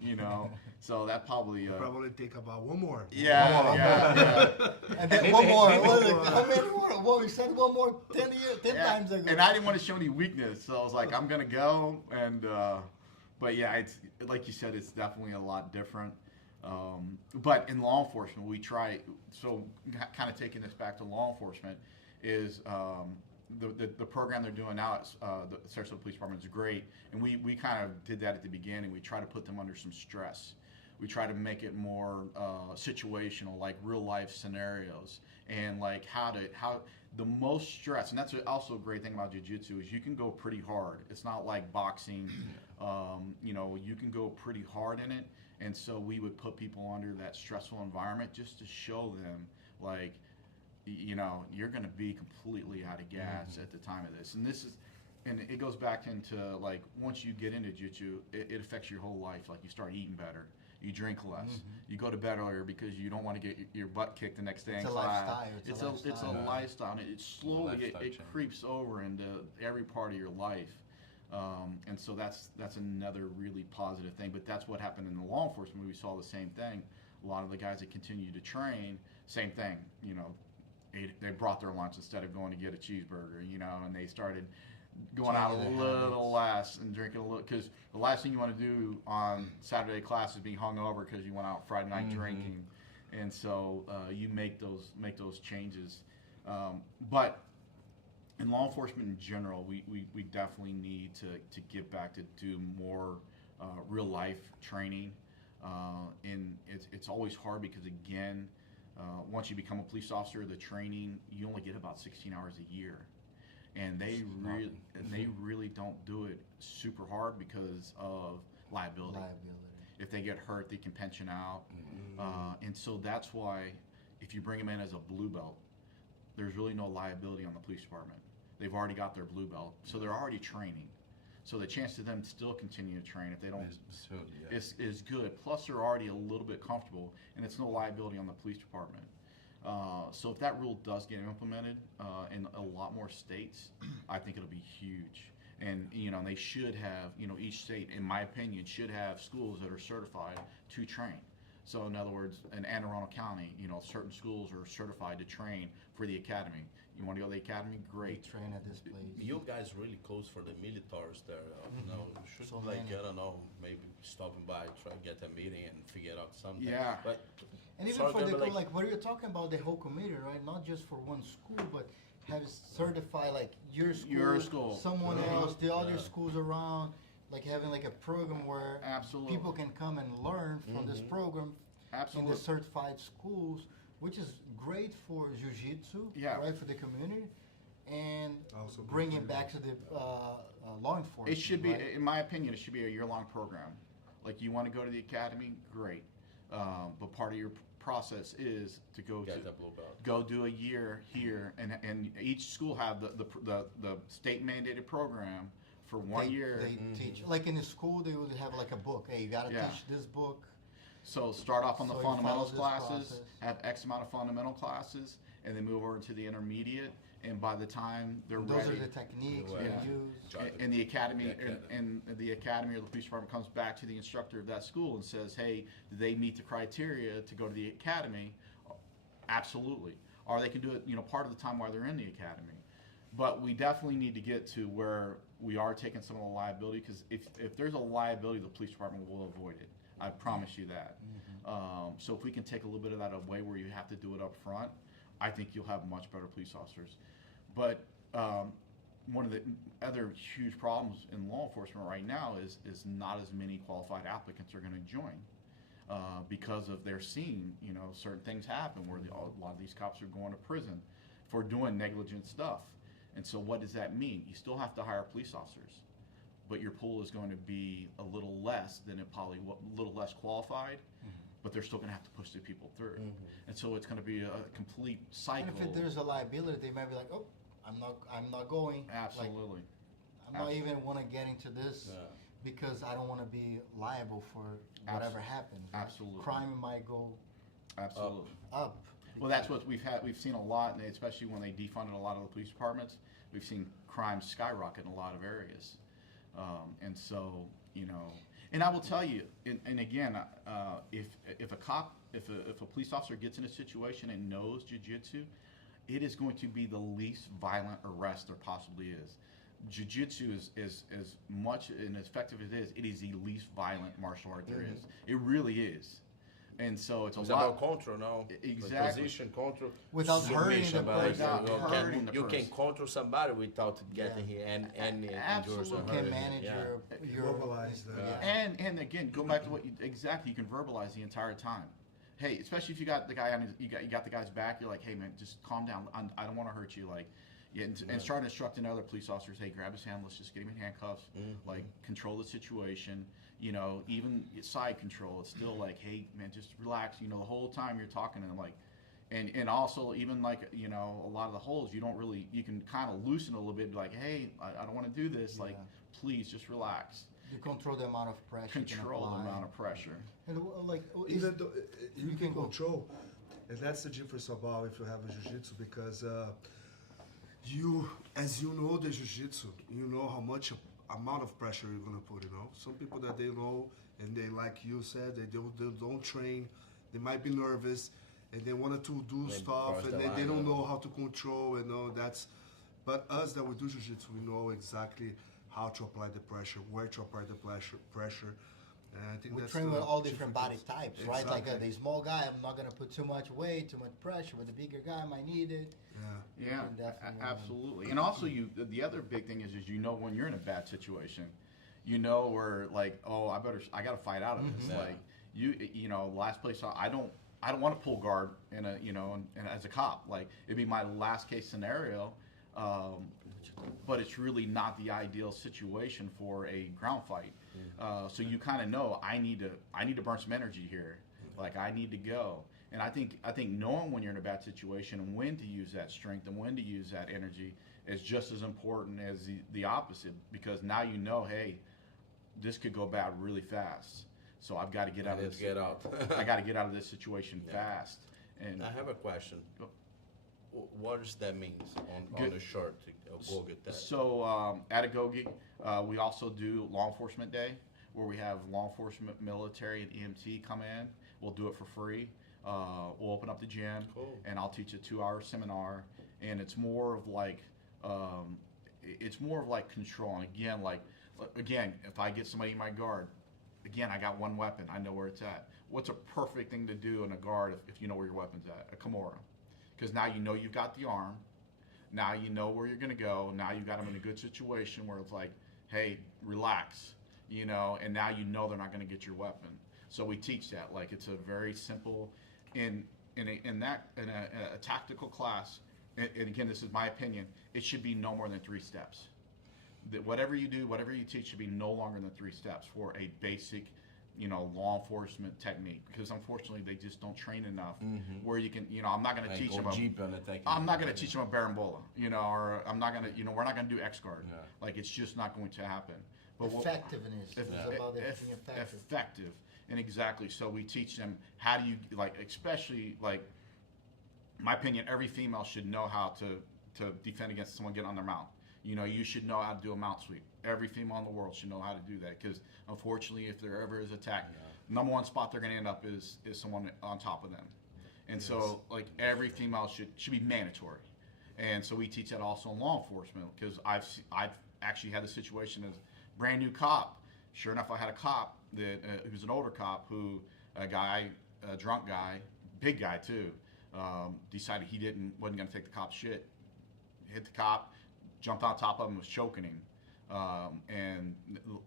So that probably probably think about one more. Yeah. And then one more. How many more? Well, we said one more 10 times ago. And I didn't want to show any weakness, so I was like, I'm gonna go. And but yeah, it's like you said, it's definitely a lot different. But in law enforcement, we try. So kind of taking this back to law enforcement is. The program they're doing now at the Sarasota Police Department is great, and we kind of did that at the beginning. We try to put them under some stress. We try to make it more situational, like real life scenarios, and like how the most stress. And that's also a great thing about jiu-jitsu is you can go pretty hard. It's not like boxing. You can go pretty hard in it, and so we would put people under that stressful environment just to show them like. You're going to be completely out of gas at the time of this. And it goes back into like, once you get into jiu-jitsu, it affects your whole life. Like you start eating better, you drink less, you go to bed earlier because you don't want to get your butt kicked the next day in class. It's a lifestyle. And it slowly, it creeps over into every part of your life. And so that's another really positive thing. But that's what happened in the law enforcement. We saw the same thing. A lot of the guys that continue to train, same thing, they brought their lunch instead of going to get a cheeseburger, and they started going out a little less and drinking a little, because the last thing you want to do on Saturday class is be hungover because you went out Friday night drinking, and so you make those changes. But in law enforcement in general, we definitely need to get back to do more real life training, and it's always hard because again. Once you become a police officer, the training, you only get about 16 hours a year. And they really don't do it super hard because of liability. If they get hurt, they can pension out. And so that's why if you bring them in as a blue belt, there's really no liability on the police department. They've already got their blue belt, so they're already training. So the chance of them still continue to train if they don't is good. Plus, they're already a little bit comfortable, and it's no liability on the police department. So if that rule does get implemented in a lot more states, I think it'll be huge. And they should have, each state, in my opinion, should have schools that are certified to train. So in other words, in Anne Arundel County, certain schools are certified to train for the academy. You want to go to the academy? Great. We train at this place. You guys really close for the militaries there. Should So I many. don't know, maybe stopping by, try to get a meeting and figure out something. Yeah. But And even sorry, for the but like- like what you're talking about, the whole community, right? Not just for one school, but have it certified like your school, someone else, the other schools around, like having like a program where Absolutely. people can come and learn from this program in the certified schools, which is great for jiu-jitsu, right, for the community, and Also good bring for it you. back to the law enforcement. It should be, right? in my opinion, it should be a year-long program. Like you want to go to the academy, great, but part of your process is to go go do a year here, and each school have the state mandated program for 1 year. They teach, like in the school, they would have like a book. Hey, you got to teach this book. So start off on the So you fundamentals follow this classes, process. have X amount of fundamental classes, and then move over to the intermediate. And by the time they're Those ready, are the techniques we use. and the academy and the academy or the police department comes back to the instructor of that school and says, hey, do they meet the criteria to go to the academy? Absolutely. Or they can do it, part of the time while they're in the academy. But we definitely need to get to where we are taking some of the liability, because if there's a liability, the police department will avoid it. I promise you that. So if we can take a little bit of that away where you have to do it up front, I think you'll have much better police officers. But one of the other huge problems in law enforcement right now is not as many qualified applicants are going to join because of they're seeing, certain things happen where a lot of these cops are going to prison for doing negligent stuff. And so what does that mean? You still have to hire police officers, but your pool is going to be a little less than a little less qualified. but they're still going to have to push the people through. And so it's going to be a complete cycle. And if there's a liability, they might be like, oh, I'm not going. Absolutely. Like, I'm not even want to get into this because I don't want to be liable for whatever happens. Right? Absolutely. Crime might go up. Well, that's what we've seen a lot, and especially when they defunded a lot of the police departments, we've seen crime skyrocket in a lot of areas. And so, you know, and I will tell you, and again, if a police officer gets in a situation and knows jiu-jitsu, it is going to be the least violent arrest there possibly is. Jiu-jitsu is as much and as effective as it is the least violent martial art there is. It really is. And so it's about control now. Exactly. Position control. Without hurting the person. Without hurting the You person. can control somebody without getting here and Absolutely. You can manage your Verbalize that. And again, go back to what you can verbalize the entire time. Hey, especially if you got the guy on you got the guy's back, you're like, hey man, just calm down. I don't want to hurt you. Like, and start instructing other police officers, hey, grab his hand, let's just get him in handcuffs, like control the situation. You know, even side control, it's still like, hey man, just relax. You know, the whole time you're talking to them, like, and also even like, you know, a lot of the holds you can kind of loosen a little bit, and be like, hey, I don't want to do this. Like, please just relax. You control the amount of pressure. Control the amount of pressure. And like, Even though you can control, and that's the difference about if you have a jiu-jitsu, because as you know the jiu-jitsu, you know how much amount of pressure you're gonna put. You know, some people that they know and they, like you said, they don't train, they might be nervous and they want to do stuff and they don't know how to control and all that's. But us that we do jiu-jitsu, we know exactly how to apply the pressure, where to apply the pressure. And I think we that's train with all different body difference. types, Exactly. right? Like the small guy, I'm not gonna put too much weight, too much pressure. With the bigger guy, I might need it. Yeah, absolutely. And also, the other big thing is you know when you're in a bad situation, you know where like, oh, I got to fight out of this. Like you know, last place I don't want to pull guard in a and as a cop, like it'd be my last case scenario. But it's really not the ideal situation for a ground fight. So you kind of know I need to burn some energy here. Like I need to go. And I think knowing when you're in a bad situation and when to use that strength and when to use that energy is just as important as the opposite, because now you know, hey, this could go bad really fast. So I've got to get out of this. Get out. I got to get out of this situation fast. And I have a question. What does that mean on the short? Go get that. So at Agogi, we also do Law Enforcement Day, where we have law enforcement, military, and EMT come in. We'll do it for free. We'll open up the gym, and I'll teach a 2-hour seminar. And it's more of like control. And again, if I get somebody in my guard, again, I got one weapon. I know where it's at. What's a perfect thing to do in a guard if you know where your weapon's at? A Kimura. Because now you know you've got the arm. Now you know where you're going to go. Now you got them in a good situation where it's like, hey, relax, you know, and now you know they're not going to get your weapon. So we teach that. Like it's a very simple, in a tactical class, and again, this is my opinion, it should be no more than 3 steps. That whatever you do, whatever you teach should be no longer than 3 steps for a basic, you know, law enforcement technique, because unfortunately they just don't train enough where you can, you know, I'm not going to teach them I'm not going to teach them a Barambola, you know, or I'm not going to, you know, we're not going to do X guard. Like it's just not going to happen. But effectiveness is about everything effective. And exactly, so we teach them how do you, like, especially, like, in my opinion, every female should know how to defend against someone getting on their mount. You know, you should know how to do a mount sweep. Every female in the world should know how to do that, because unfortunately, if there ever is attack, number one spot they're going to end up is someone on top of them. And so, like, every female should be mandatory. And so we teach that also in law enforcement, because I've actually had a situation as brand new cop. Sure enough, I had a cop that who was an older cop a drunk guy, big guy too, decided he wasn't going to take the cop's shit. Hit the cop, jumped on top of him, was choking him. And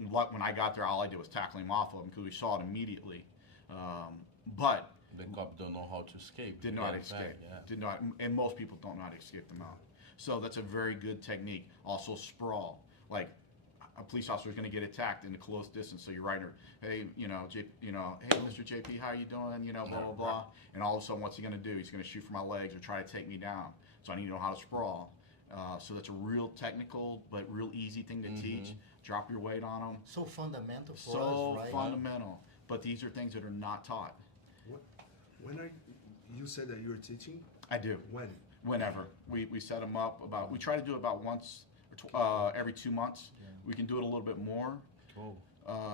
when I got there, all I did was tackle him off of him because we saw it immediately. But the cop don't know how to escape. Didn't know how to escape. Didn't know, and most people don't know how to escape the mount. So that's a very good technique. Also sprawl. Like a police officer is going to get attacked in a close distance. So you're right, hey, hey, Mr. JP, how you doing? Blah blah blah. And all of a sudden, what's he going to do? He's going to shoot for my legs or try to take me down. So I need to know how to sprawl. So that's a real technical but real easy thing to teach. Drop your weight on them. So fundamental for So us, right? fundamental. But these are things that are not taught. When are you said that you were teaching? I do. When? Whenever we set them up we try to do it about once every 2 months. We can do it a little bit more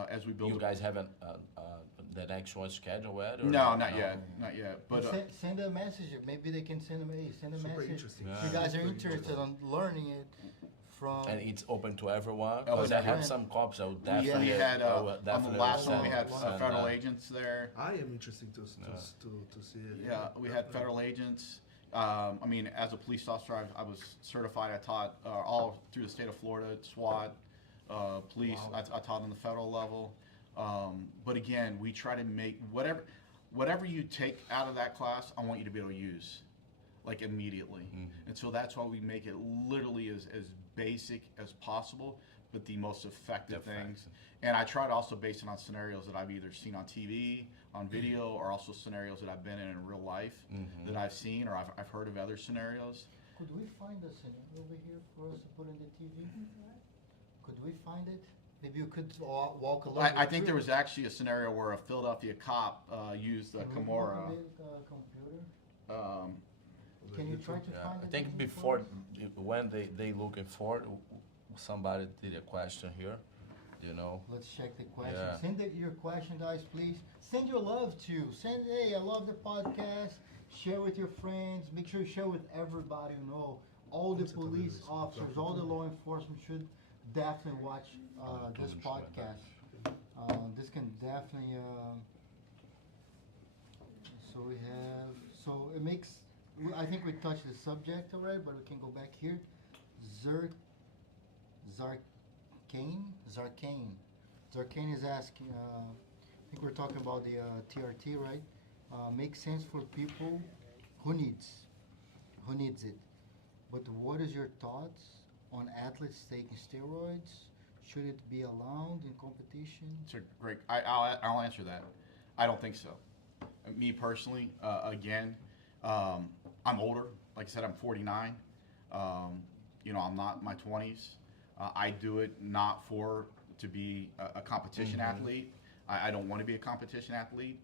as we build. You guys haven't the next one scheduled yet? Or No, not yet. But send a message. Maybe they can send a Super message. interesting. If you guys are interested in learning it from. And it's open to everyone? Oh, Because I have yeah. some cops I would Yeah. definitely... we had I would on the definitely last one we send- had send, federal agents there. I am interested to see it. Yeah, we had federal agents. I mean, as a police officer, I was certified. I taught all through the state of Florida, SWAT, police. Wow. I taught on the federal level. But again, we try to make whatever you take out of that class, I want you to be able to use, like immediately. And so that's why we make it literally as basic as possible, but the most effective things. And I try to also base it on scenarios that I've either seen on TV, on video, or also scenarios that I've been in real life that I've seen or I've heard of other scenarios. Could we find a scenario over here for us to put in the TV? Could we find it? Maybe you could walk a little bit I think through. there was actually a scenario where a Philadelphia cop used a Can we Kimura. open the computer? Um, Can you try to Yeah, find I it? think again before, for us? when they looking for it, somebody did a question here, Let's check the question. Yeah. Send your question, guys, please. Send your love too. Send, hey, I love the podcast. Share with your friends. Make sure you share with everybody. All the police officers, all the law enforcement should definitely watch this podcast. This can definitely. So we have. So it makes. I think we touched the subject already, but we can go back here. Zarkane is asking, I think we're talking about the TRT, right? Makes sense for people who needs it. But what is your thoughts on athletes taking steroids? Should it be allowed in competition? it's a great. I'll answer that. I don't think so. Me personally, again, I'm older. Like I said, I'm 49. I'm not in my 20s. I do it not to be a competition athlete. I don't want to be a competition athlete.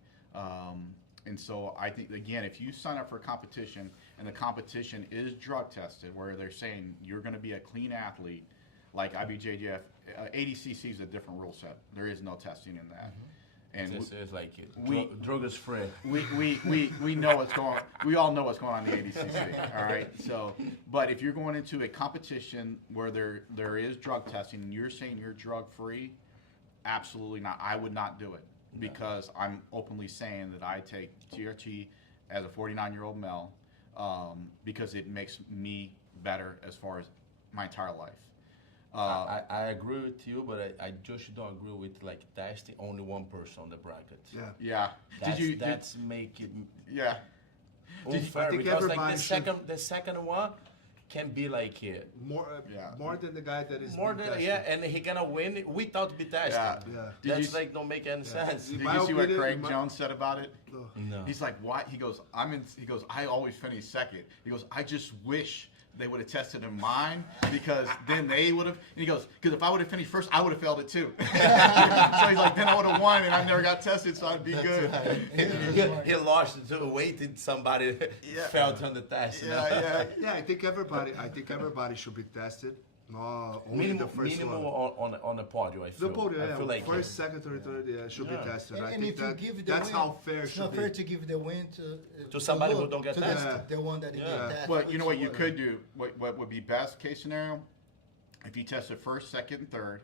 And so I think, again, if you sign up for a competition and the competition is drug tested, where they're saying you're going to be a clean athlete, like IBJJF, ADCC is a different rule set. There is no testing in that. And This is like we- drug is free. we know what's going. We all know what's going on in the ADCC. All right. So, but if you're going into a competition where there is drug testing and you're saying you're drug free, absolutely not. I would not do it because I'm openly saying that I take TRT as a 49-year-old male because it makes me better as far as my entire life. I agree with you, but I just don't agree with like testing only one person on the bracket. Yeah. That's make it Yeah. unfair I think because like everybody the second one can be like more than the guy that is more being than tested. and he gonna win without be tested. Yeah. Yeah. That's like don't make any sense. Did my you see what opinion, Craig Jones said about it? No. He's like, "Why?" He goes, He goes, "I always finish second." He goes, "I just wish they would have tested in mine because then they would have." And he goes, "Because if I would have finished first, I would have failed it too." So he's like, "Then I would have won, and I never got tested, so I'd be good." He lost to waited somebody failed on the test. Yeah, I think everybody should be tested. No, only the first minimum one. on the podium. I feel. The podium, I feel like first, second, third, should be tested. I And think if you give the that's win, how fair it's should not be. fair to give the win To somebody who look, don't get to tested. the one that didn't Yeah. get tested. Well, you know what you which could do? What would be best case scenario? If you tested first, second, and third,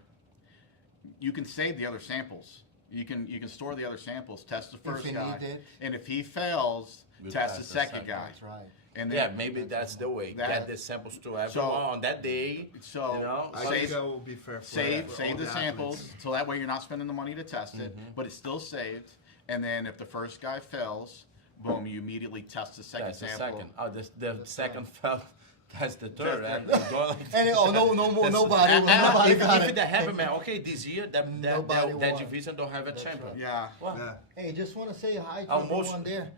you can save the other samples. You can store the other samples. Test the first you guy, need it. and if he fails, You test the test the second second. guy. That's right. And Yeah, then, maybe that's the way. That- Get the samples to everyone on that day. So I save- think that will be fair for save for all the the samples, athletes. so that way you're not spending the money to test it, but it's still saved. And then if the first guy fails, boom, you immediately test the second That's the sample. second. Oh, the second felt That's the third. And nobody If got it. that happened, man, okay, this year Nobody that won. division don't have a That's champion. right. Yeah. Well, Yeah. Hey, just want to say hi to Almost- everyone there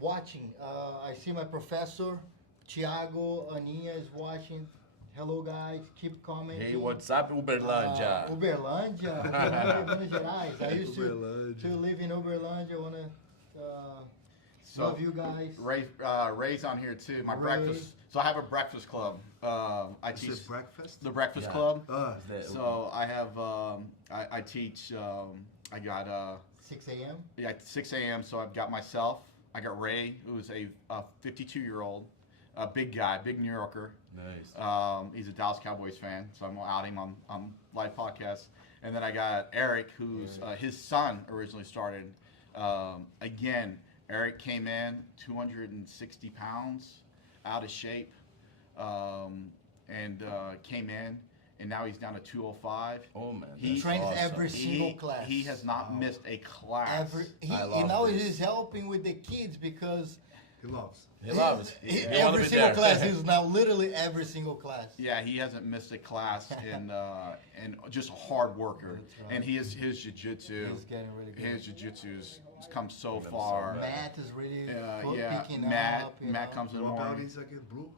watching. I see my professor, Thiago, Aninha is watching. Hello, guys. Keep commenting. Hey, what's up, Uberlândia? Uberlândia, Minas Gerais. I used Uberlândia. to live in Uberlândia. I want to love you guys. Ray's on here too. My Ray. breakfast. So I have a breakfast club. I Is teach it breakfast? the breakfast Yeah. club. So, So I have I teach. I got 6 a.m. yeah 6 a.m. So I've got myself. I got Ray, who's a 52-year-old, a big guy, big New Yorker. nice. He's a Dallas Cowboys fan, so I'm gonna out him on live podcasts. And then I got Eric, who's his son originally started. Again, Eric came in 260 pounds, out of shape, and came in, and now he's down to 205. Oh man, He that's trains awesome. every single class. He has not missed a class. He I love now this. he's helping with the kids because He loves. He loves. He wanna every be single there. class is now literally every single class. Yeah, he hasn't missed a class, and just a hard worker. That's right. And his jiu-jitsu. He's getting really good. His jiu-jitsu's come so so far. good. Matt is really Yeah, picking Matt. up. you Matt know. comes in the What belt morning. is again? Blue?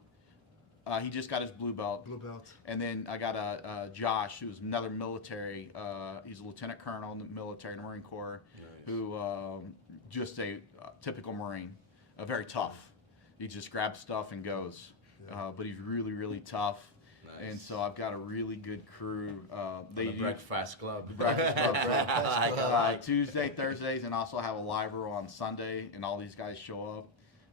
He just got his blue belt. Blue belt. And then I got Josh, who's another military. He's a lieutenant colonel in the military, in the Marine Corps, who just a typical Marine, very tough. He just grabs stuff and goes. But he's really, really tough. Nice. And so I've got a really good crew. They The do breakfast club. breakfast club. I like it. Tuesday, Thursdays, and also have a live row on Sunday, and all these guys show up.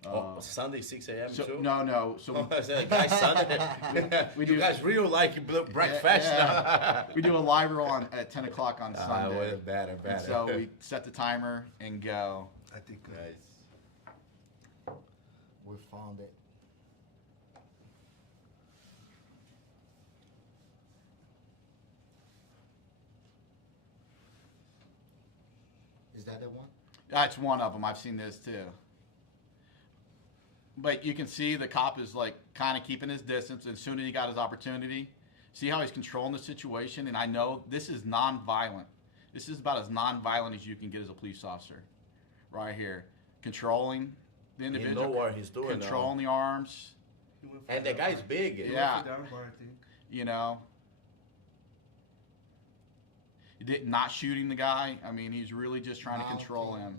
Oh, Sunday 6 a.m. So too. no. So I said, guys, Sunday. We you do- guys really like breakfast. we do a live row at 10 o'clock on Sunday. Well, better. And so we set the timer and go. I think. Nice. We found it. Is that the one? That's one of them. I've seen this too. But you can see the cop is like kind of keeping his distance. As soon as he got his opportunity, see how he's controlling the situation. And I know this is non-violent. This is about as non-violent as you can get as a police officer, right here, controlling the He individual, know what he's doing now. controlling the arms. He went for And the that guy's bar. big. He Yeah. went for that bar, I think. You know, not shooting the guy. I mean, he's really just trying to control him.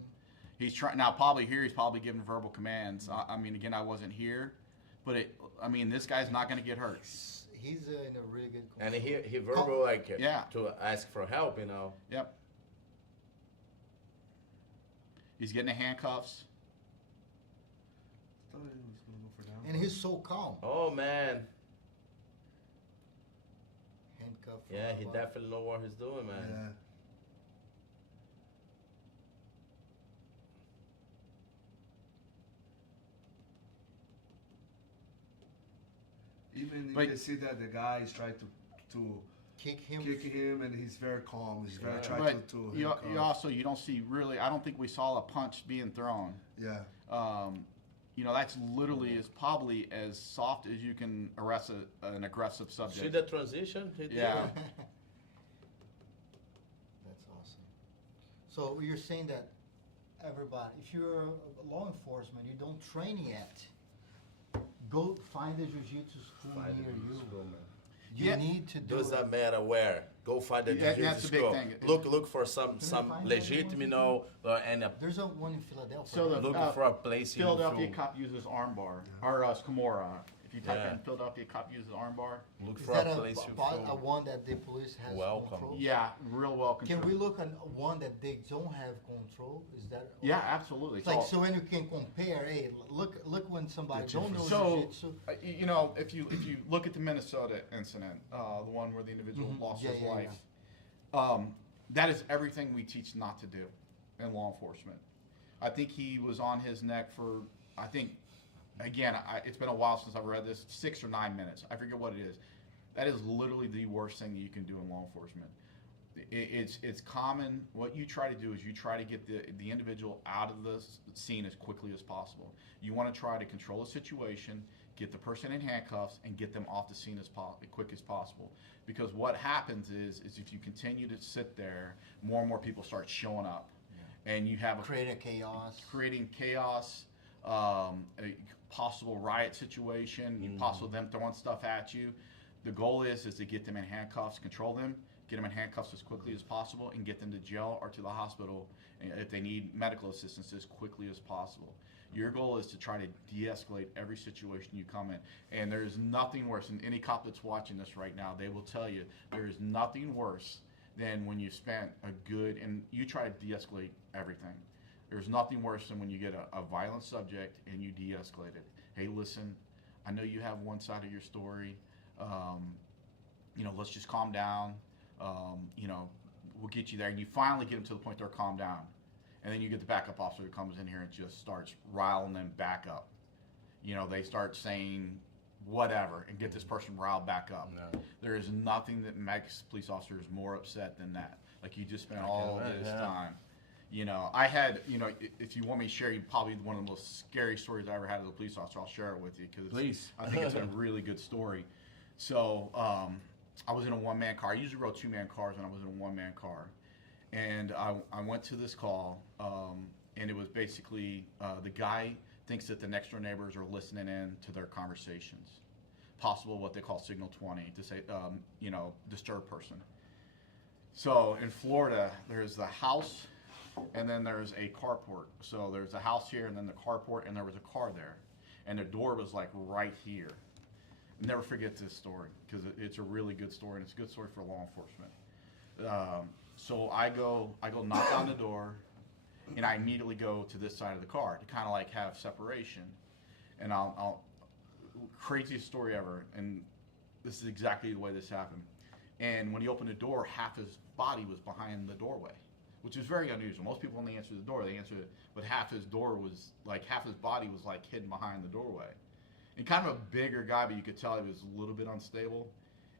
He's trying now. Probably here, he's probably giving verbal commands. I mean, again, I wasn't here, but I mean, this guy's not going to get hurt. He's in a really good And control. he verbal like Yeah. to ask for help, you know. Yep. He's getting the handcuffs. Thought he was gonna go for that And one. he's so calm. Oh man, Handcuff. yeah, he but- definitely know what he's doing, man. Yeah. Even you But- can see that the guy is trying to Kick him. kick him, and he's very calm. He's very Yeah. trying But to you handcuff. also you don't see really. I don't think we saw a punch being thrown. Yeah. You know, that's literally is probably as soft as you can arrest an aggressive subject. See the transition? He did Yeah. it. That's awesome. So you're saying that everybody, if you're a law enforcement, you don't train yet, go find a jiu-jitsu school Find near the you. school, man. You Yeah. need to do Does it. not matter where. Go find the Yeah, jiu-jitsu that's a big school. thing. Look for some find legitimate, one? know, and There's one in Philadelphia. So right? the- looking for a place in Philadelphia film. cop uses armbar or Kimura. If you type Yeah. in Philadelphia cop uses armbar. Look Is for that a a, place to a film. one that the police has Welcome. control? Yeah, real well Can controlled. we look at one that they don't have control? Is that? Yeah, absolutely. It's like so when you can compare. Hey, look when somebody don't know So, jiu-jitsu. you know, if you look at the Minnesota incident, the one where the individual lost Yeah, his yeah, life, that is everything we teach not to do in law enforcement. I think he was on his neck for, I think, again, it's been a while since I've read this, 6 or 9 minutes. I forget what it is. That is literally the worst thing that you can do in law enforcement. It's common. What you try to do is you try to get the individual out of the scene as quickly as possible. You want to try to control the situation, get the person in handcuffs, and get them off the scene as quick as possible. Because what happens is if you continue to sit there, more and more people start showing up, and you have creating chaos, a possible riot situation, possible them throwing stuff at you. The goal is to get them in handcuffs, control them, get them in handcuffs as quickly as possible, and get them to jail or to the hospital if they need medical assistance as quickly as possible. Your goal is to try to de-escalate every situation you come in. And there is nothing worse, and any cop that's watching this right now, they will tell you, there is nothing worse than when you spent and you try to de-escalate everything. There's nothing worse than when you get a violent subject and you de-escalate it. Hey, listen, I know you have one side of your story. Let's just calm down. We'll get you there. And you finally get them to the point they're calmed down. And then you get the backup officer that comes in here and just starts riling them back up. They start saying whatever and get this person riled back up. No. There is nothing that makes police officers more upset than that. Like, you just spent all this time. I had, if you want me to share you probably one of the most scary stories I ever had as a police officer, I'll share it with you because I think it's a really good story. So I was in a one-man car. I usually rode two-man cars, and I was in a one-man car. And I went to this call, and it was basically the guy thinks that the next door neighbors are listening in to their conversations. Possible what they call signal 20 to say, disturb person. So in Florida, there's the house, and then there's a carport. So there's a house here, and then the carport, and there was a car there. And the door was like right here. Never forget this story because it's a really good story, and it's a good story for law enforcement. So I go knock on the door, and I immediately go to this side of the car to kind of like have separation. And I'll craziest story ever, and this is exactly the way this happened. And when he opened the door, half his body was behind the doorway, which is very unusual. Most people, when they answer the door, they answer it, but half his body was like hidden behind the doorway. And kind of a bigger guy, but you could tell he was a little bit unstable.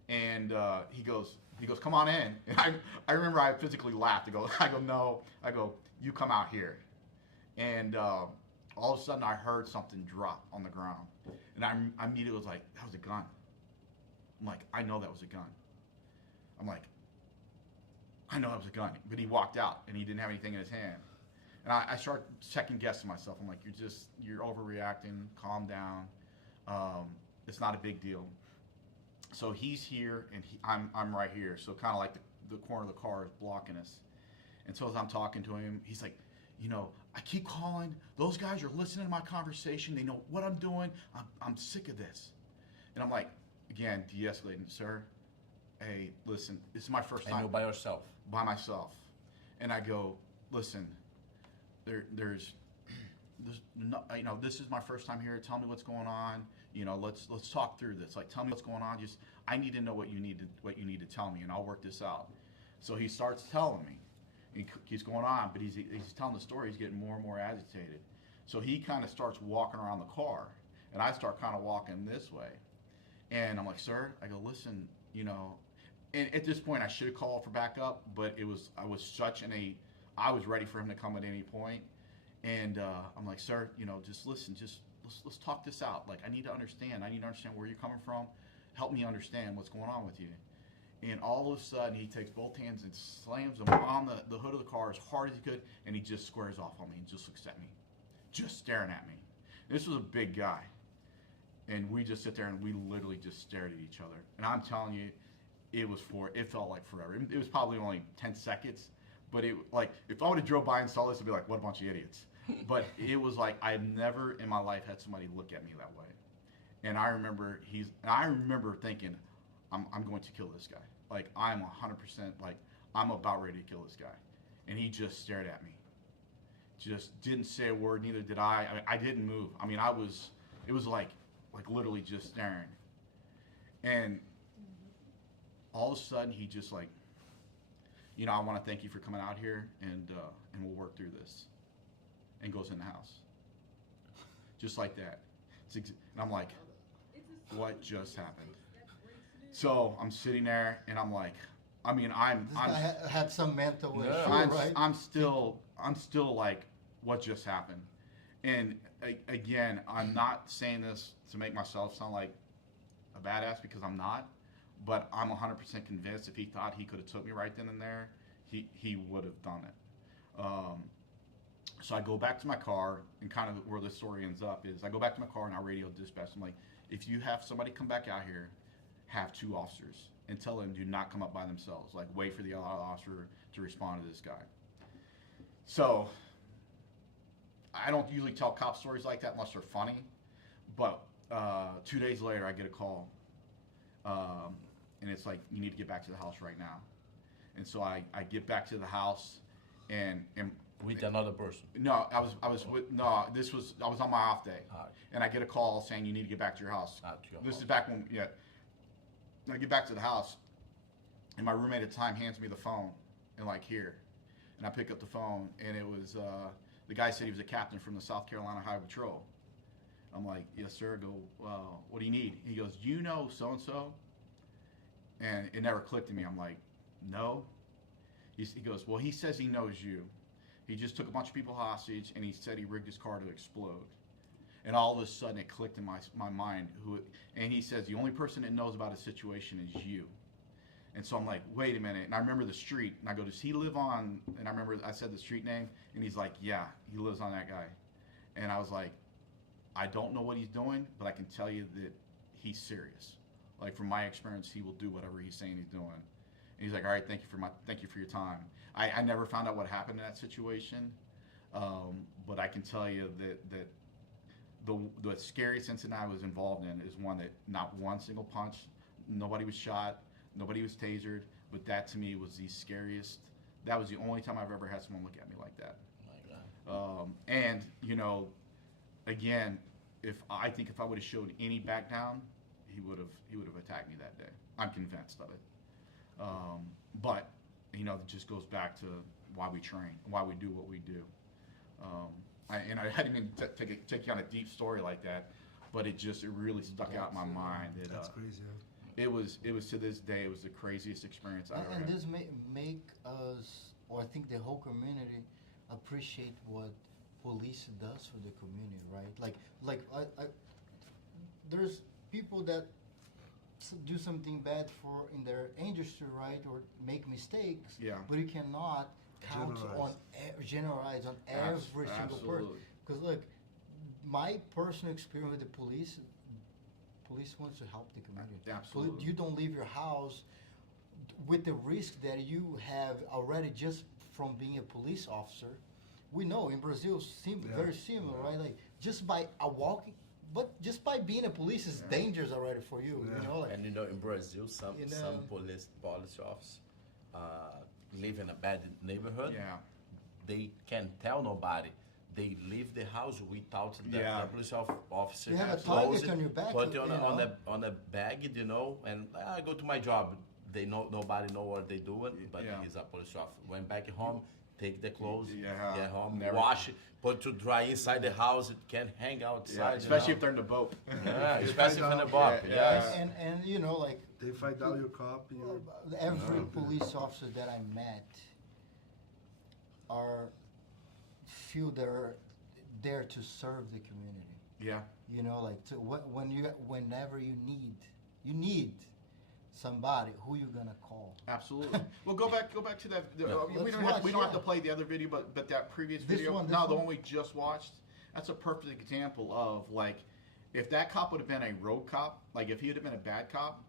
And he goes, come on in. And I remember I physically laughed. I go, no. I go, you come out here. And all of a sudden I heard something drop on the ground. And I immediately was like, that was a gun. I'm like, I know that was a gun. I'm like, I know that was a gun. But he walked out and he didn't have anything in his hand. And I start second guessing myself. I'm like, you're overreacting. Calm down. It's not a big deal. So he's here and I'm right here. So kind of like the corner of the car is blocking us. And so as I'm talking to him, he's like, I keep calling. Those guys are listening to my conversation. They know what I'm doing. I'm sick of this. And I'm like, again, de-escalating, sir. Hey, listen, this is my first time. And you're by yourself. By myself. And I go, listen, there's no, this is my first time here. Tell me what's going on. Let's talk through this. Like, tell me what's going on. I need to know what you need to tell me, and I'll work this out. So he starts telling me. He's going on, but he's telling the story. He's getting more and more agitated. So he kind of starts walking around the car, and I start kind of walking this way. And I'm like, sir, I go, listen, and at this point I should have called for backup, but I was ready for him to come at any point. And I'm like, sir, just listen, let's talk this out. Like, I need to understand where you're coming from. Help me understand what's going on with you. And all of a sudden, he takes both hands and slams them on the hood of the car as hard as he could, and he just squares off on me and just looks at me, just staring at me. This was a big guy. And we just sit there and we literally just stared at each other. And I'm telling you, it felt like forever. It was probably only 10 seconds, but if I would have drove by and saw this, I'd be like, what a bunch of idiots. But it was like, I've never in my life had somebody look at me that way. And I remember thinking, I'm going to kill this guy. Like, I'm 100%, like, I'm about ready to kill this guy. And he just stared at me. Just didn't say a word, neither did I. I didn't move. I mean, it was like literally just staring. And all of a sudden, he just like, I want to thank you for coming out here, and we'll work through this. And goes in the house. Just like that. And I'm like, what just happened? So I'm sitting there, and I'm like, This guy had some mental issue, right? I'm still like, what just happened? And again, I'm not saying this to make myself sound like a badass, because I'm not. But I'm 100% convinced if he thought he could have took me right then and there, he would have done it. So I go back to my car, and kind of where the story ends up is I go back to my car and I radio dispatch. I'm like, if you have somebody come back out here, have 2 officers and tell them do not come up by themselves. Like, wait for the other officer to respond to this guy. So I don't usually tell cop stories like that unless they're funny. But 2 days later, I get a call. And it's like, you need to get back to the house right now. And so I get back to the house, and with another person. No, I was I was on my off day, and I get a call saying you need to get back to your house. This is back when I get back to the house, and my roommate at the time hands me the phone, and like, here, and I pick up the phone, and it was the guy said he was a captain from the South Carolina Highway Patrol. I'm like, yes sir. I go, what do you need? He goes, you know so and so, and it never clicked to me. I'm like, no. He goes, well, he says he knows you. He just took a bunch of people hostage, and he said he rigged his car to explode. And all of a sudden, it clicked in my mind. And he says, the only person that knows about his situation is you. And so I'm like, wait a minute. And I remember the street. And I go, does he live on? And I remember I said the street name. And he's like, yeah, he lives on that guy. And I was like, I don't know what he's doing, but I can tell you that he's serious. Like, from my experience, he will do whatever he's saying he's doing. And he's like, all right, thank you for your time. I never found out what happened in that situation, but I can tell you that the scariest incident I was involved in is one that not one single punch, nobody was shot, nobody was tasered, but that to me was the scariest. That was the only time I've ever had someone look at me like that. And again, I think if I would have showed any back down, he would have attacked me that day. I'm convinced of it. But it just goes back to why we train, why we do what we do. I didn't even take you on a deep story like that, but it really stuck out in my mind. That's crazy. It was to this day, it was the craziest experience I ever had. And this make us, or I think the whole community, appreciate what police does for the community, right? Like there's people that do something bad in their industry, right, or make mistakes. Yeah. But you cannot generalize on every single person. Because look, my personal experience with the police wants to help the community. Absolutely. You don't leave your house with the risk that you have already just from being a police officer. We know in Brazil, very similar, right? Like, just by walking. But just by being a police is dangerous already for you, Like, and in Brazil, some police officers live in a bad neighborhood. Yeah. They can't tell nobody. They leave the house without the police officer. You have a target on your back. Put it on a bag, and I go to my job. Nobody know what they're doing, but he's a police officer. Went back home. Take the clothes, get home, wash it, put to dry inside the house. It can't hang outside. Especially if they're in the boat. Especially if in the boat. And like, they find out your cop. Every police officer that I met feel they're there to serve the community. Yeah. Whenever you need somebody, who you gonna call? Absolutely. Well, go back to that. We don't have to play the other video, but that previous video. The one we just watched. That's a perfect example of, like, if that cop would have been a road cop, like if he would have been a bad cop,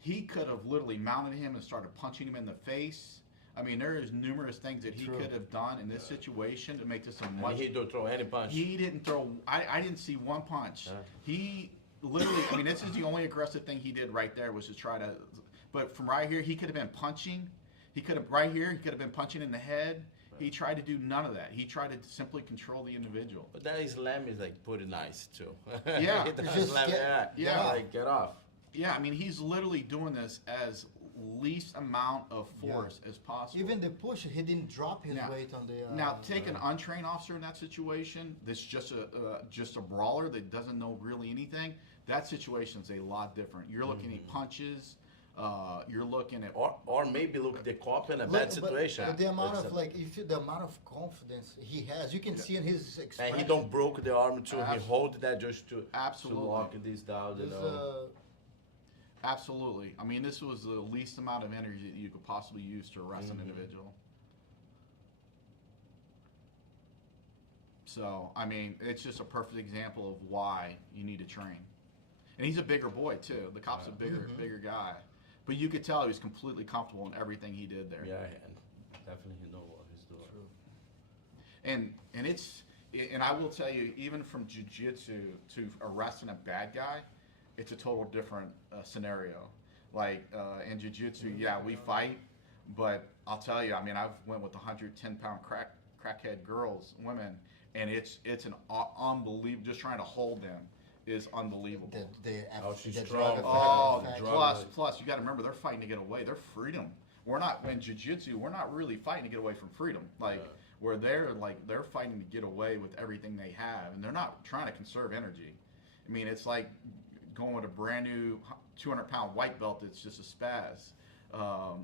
he could have literally mounted him and started punching him in the face. I mean, there is numerous things that he could have done in this situation to make this a much. He didn't throw any punch. He didn't throw. I didn't see one punch. He literally, I mean, this is the only aggressive thing he did right there, was to try to, but from right here, he could have been punching. He could have been punching in the head. He tried to do none of that. He tried to simply control the individual. But that Islam is like pretty nice too. Yeah. Like, get off. Yeah, I mean, he's literally doing this as least amount of force as possible. Even the push, he didn't drop his weight on the. Now, take an untrained officer in that situation. That's just a brawler that doesn't know really anything. That situation's a lot different. You're looking at punches. you're looking at Or maybe look the cop in a Look, bad situation. But the amount It's of the amount of confidence he has, you can see in his expression. and he don't broke the arm too. He hold that just to Absolutely. lock this down. You There's, know. Absolutely. I mean, this was the least amount of energy that you could possibly use to arrest an individual. So, I mean, it's just a perfect example of why you need to train. And he's a bigger boy too. The cop's a bigger guy, but you could tell he was completely comfortable in everything he did there. Yeah, and definitely he know what he's doing. True. And I will tell you, even from jiu-jitsu to arresting a bad guy, it's a total different scenario. Like in jiu-jitsu, yeah, we fight, but I'll tell you, I mean, I've went with 110-pound crackhead girls, women, and it's an unbelievable. Just trying to hold them is unbelievable. She's the strong. drug Oh, effect. plus, you got to remember they're fighting to get away. They're freedom. We're not in jiu-jitsu. We're not really fighting to get away from freedom. Like where they're fighting to get away with everything they have, and they're not trying to conserve energy. I mean, it's like going with a brand new 200-pound white belt that's just a spaz.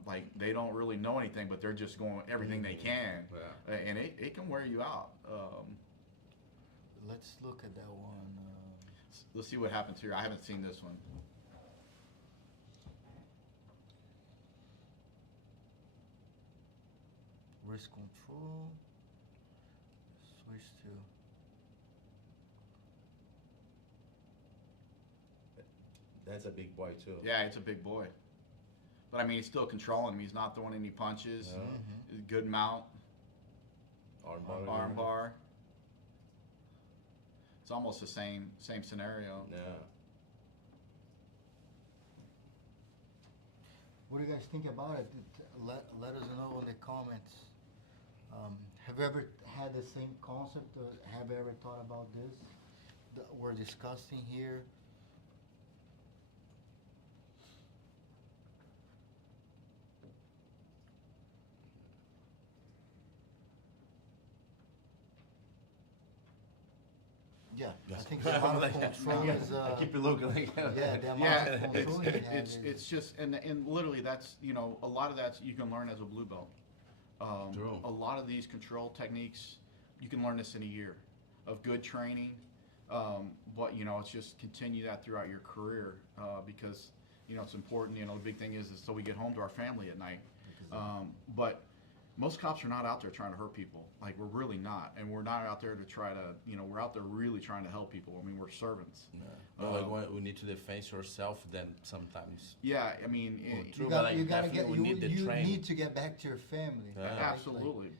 Like they don't really know anything, but they're just going everything they can, and it can wear you out. Let's look at that one. Let's see what happens here. I haven't seen this one. Wrist control. Switch to. That's a big boy too. Yeah, it's a big boy, but I mean he's still controlling him. He's not throwing any punches. Good mount. Arm bar. It's almost the same scenario. Yeah. What do you guys think about it? Let us know in the comments. Have you ever had the same concept, or have you ever thought about this that we're discussing here? Yeah, I think the amount of control is. I keep looking like Yeah, the amount of control you have it's just and literally that's a lot of that you can learn as a blue belt. True. A lot of these control techniques you can learn this in a year of good training, but it's just continue that throughout your career because it's important. The big thing is so we get home to our family at night. But most cops are not out there trying to hurt people. Like we're really not, and we're not out there to try to. We're out there really trying to help people. I mean, we're servants. Yeah. Like when we need to defend yourself, then sometimes. Yeah, I mean, you need to get back to your family. Yeah. Absolutely.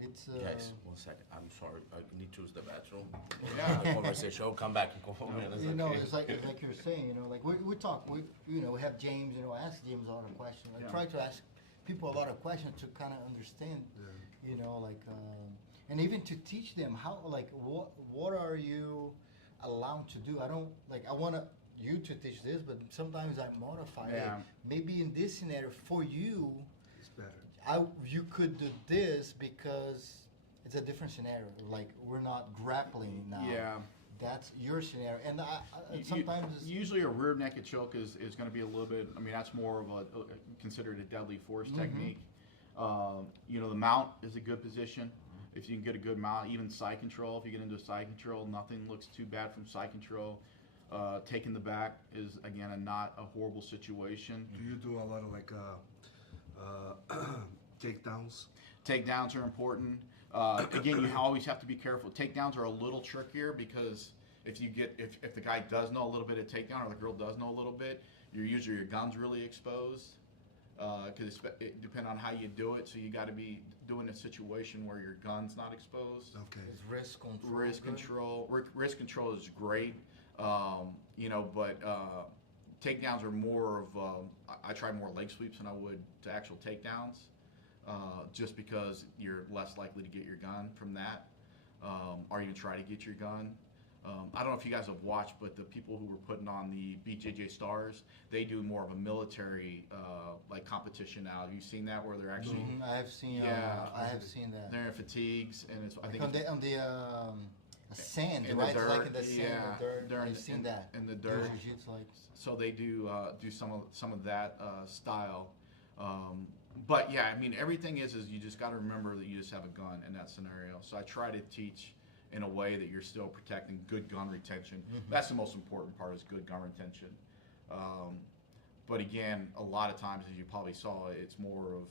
It's Guys, 1 second. I'm sorry. I need to use the bathroom. Yeah. Conversation. I'll come back in a couple minutes. Okay. it's like you're saying. Like we talk. We have James. Ask James a lot of questions. I try to ask people a lot of questions to kind of understand, and even to teach them how, what are you allowed to do? I don't, I want you to teach this, but sometimes I modify it. Maybe in this scenario, for you, It's better. You could do this because it's a different scenario. Like, we're not grappling now. Yeah. That's your scenario. And sometimes it's... Usually a rear naked choke is going to be a little bit, that's more of considered a deadly force technique. The mount is a good position. If you can get a good mount, even side control, if you get into side control, nothing looks too bad from side control. Taking the back is, again, not a horrible situation. Do you do a lot of takedowns? Takedowns are important. Again, you always have to be careful. Takedowns are a little trickier because if the guy does know a little bit of takedown or the girl does know a little bit, your gun's really exposed. Because it depends on how you do it, so you got to be doing a situation where your gun's not exposed. Okay. It's wrist control. Wrist control is great, but takedowns are more of. I try more leg sweeps than I would to actual takedowns, just because you're less likely to get your gun from that, or even try to get your gun. I don't know if you guys have watched, but the people who were putting on the BJJ Stars, they do more of a military competition now. Have you seen that where they're actually? I have seen. I have seen that. They're in fatigues, and it's. I think on the sand, in right? the It's dirt, like in the sand, yeah, the dirt. during I've the- seen that. in the dirt. Jiu-jitsu, like So they do some of that style. But yeah, I mean, everything is you just got to remember that you just have a gun in that scenario. So I try to teach in a way that you're still protecting good gun retention. That's the most important part, is good gun retention. But again, a lot of times, as you probably saw, it's more of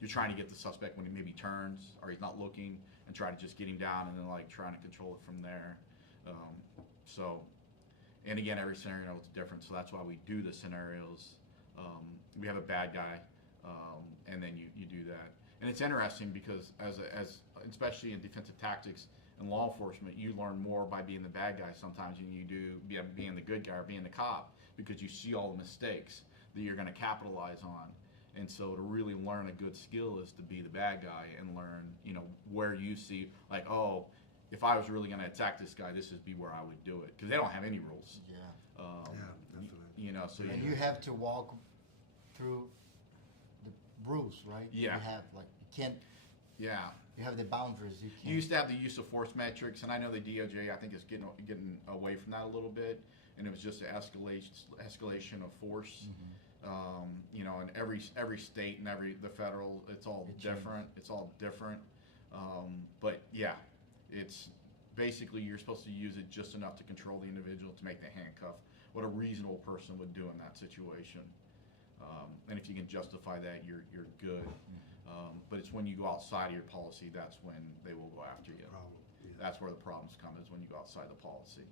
you're trying to get the suspect when he maybe turns or he's not looking, and try to just get him down, and then like trying to control it from there. And again, every scenario is different, so that's why we do the scenarios. We have a bad guy, and then you do that. And it's interesting because as especially in defensive tactics and law enforcement, you learn more by being the bad guy sometimes than you do being the good guy or being the cop, because you see all the mistakes that you're going to capitalize on. And so to really learn a good skill is to be the bad guy and learn, where you see, like, oh, if I was really going to attack this guy, this would be where I would do it, because they don't have any rules. yeah. Definitely. So And you have to walk through the rules, right? Yeah. You have you can't. yeah. You have the boundaries. You You can't. used to have the use of force metrics, and I know the DOJ, I think, is getting away from that a little bit, and it was just an escalation of force. In every state and the federal, it's all different. It's all different. But yeah, it's basically you're supposed to use it just enough to control the individual, to make the handcuff what a reasonable person would do in that situation. And if you can justify that, you're good. But it's when you go outside of your policy, that's when they will go after you. That's where the problems come, is when you go outside the policy.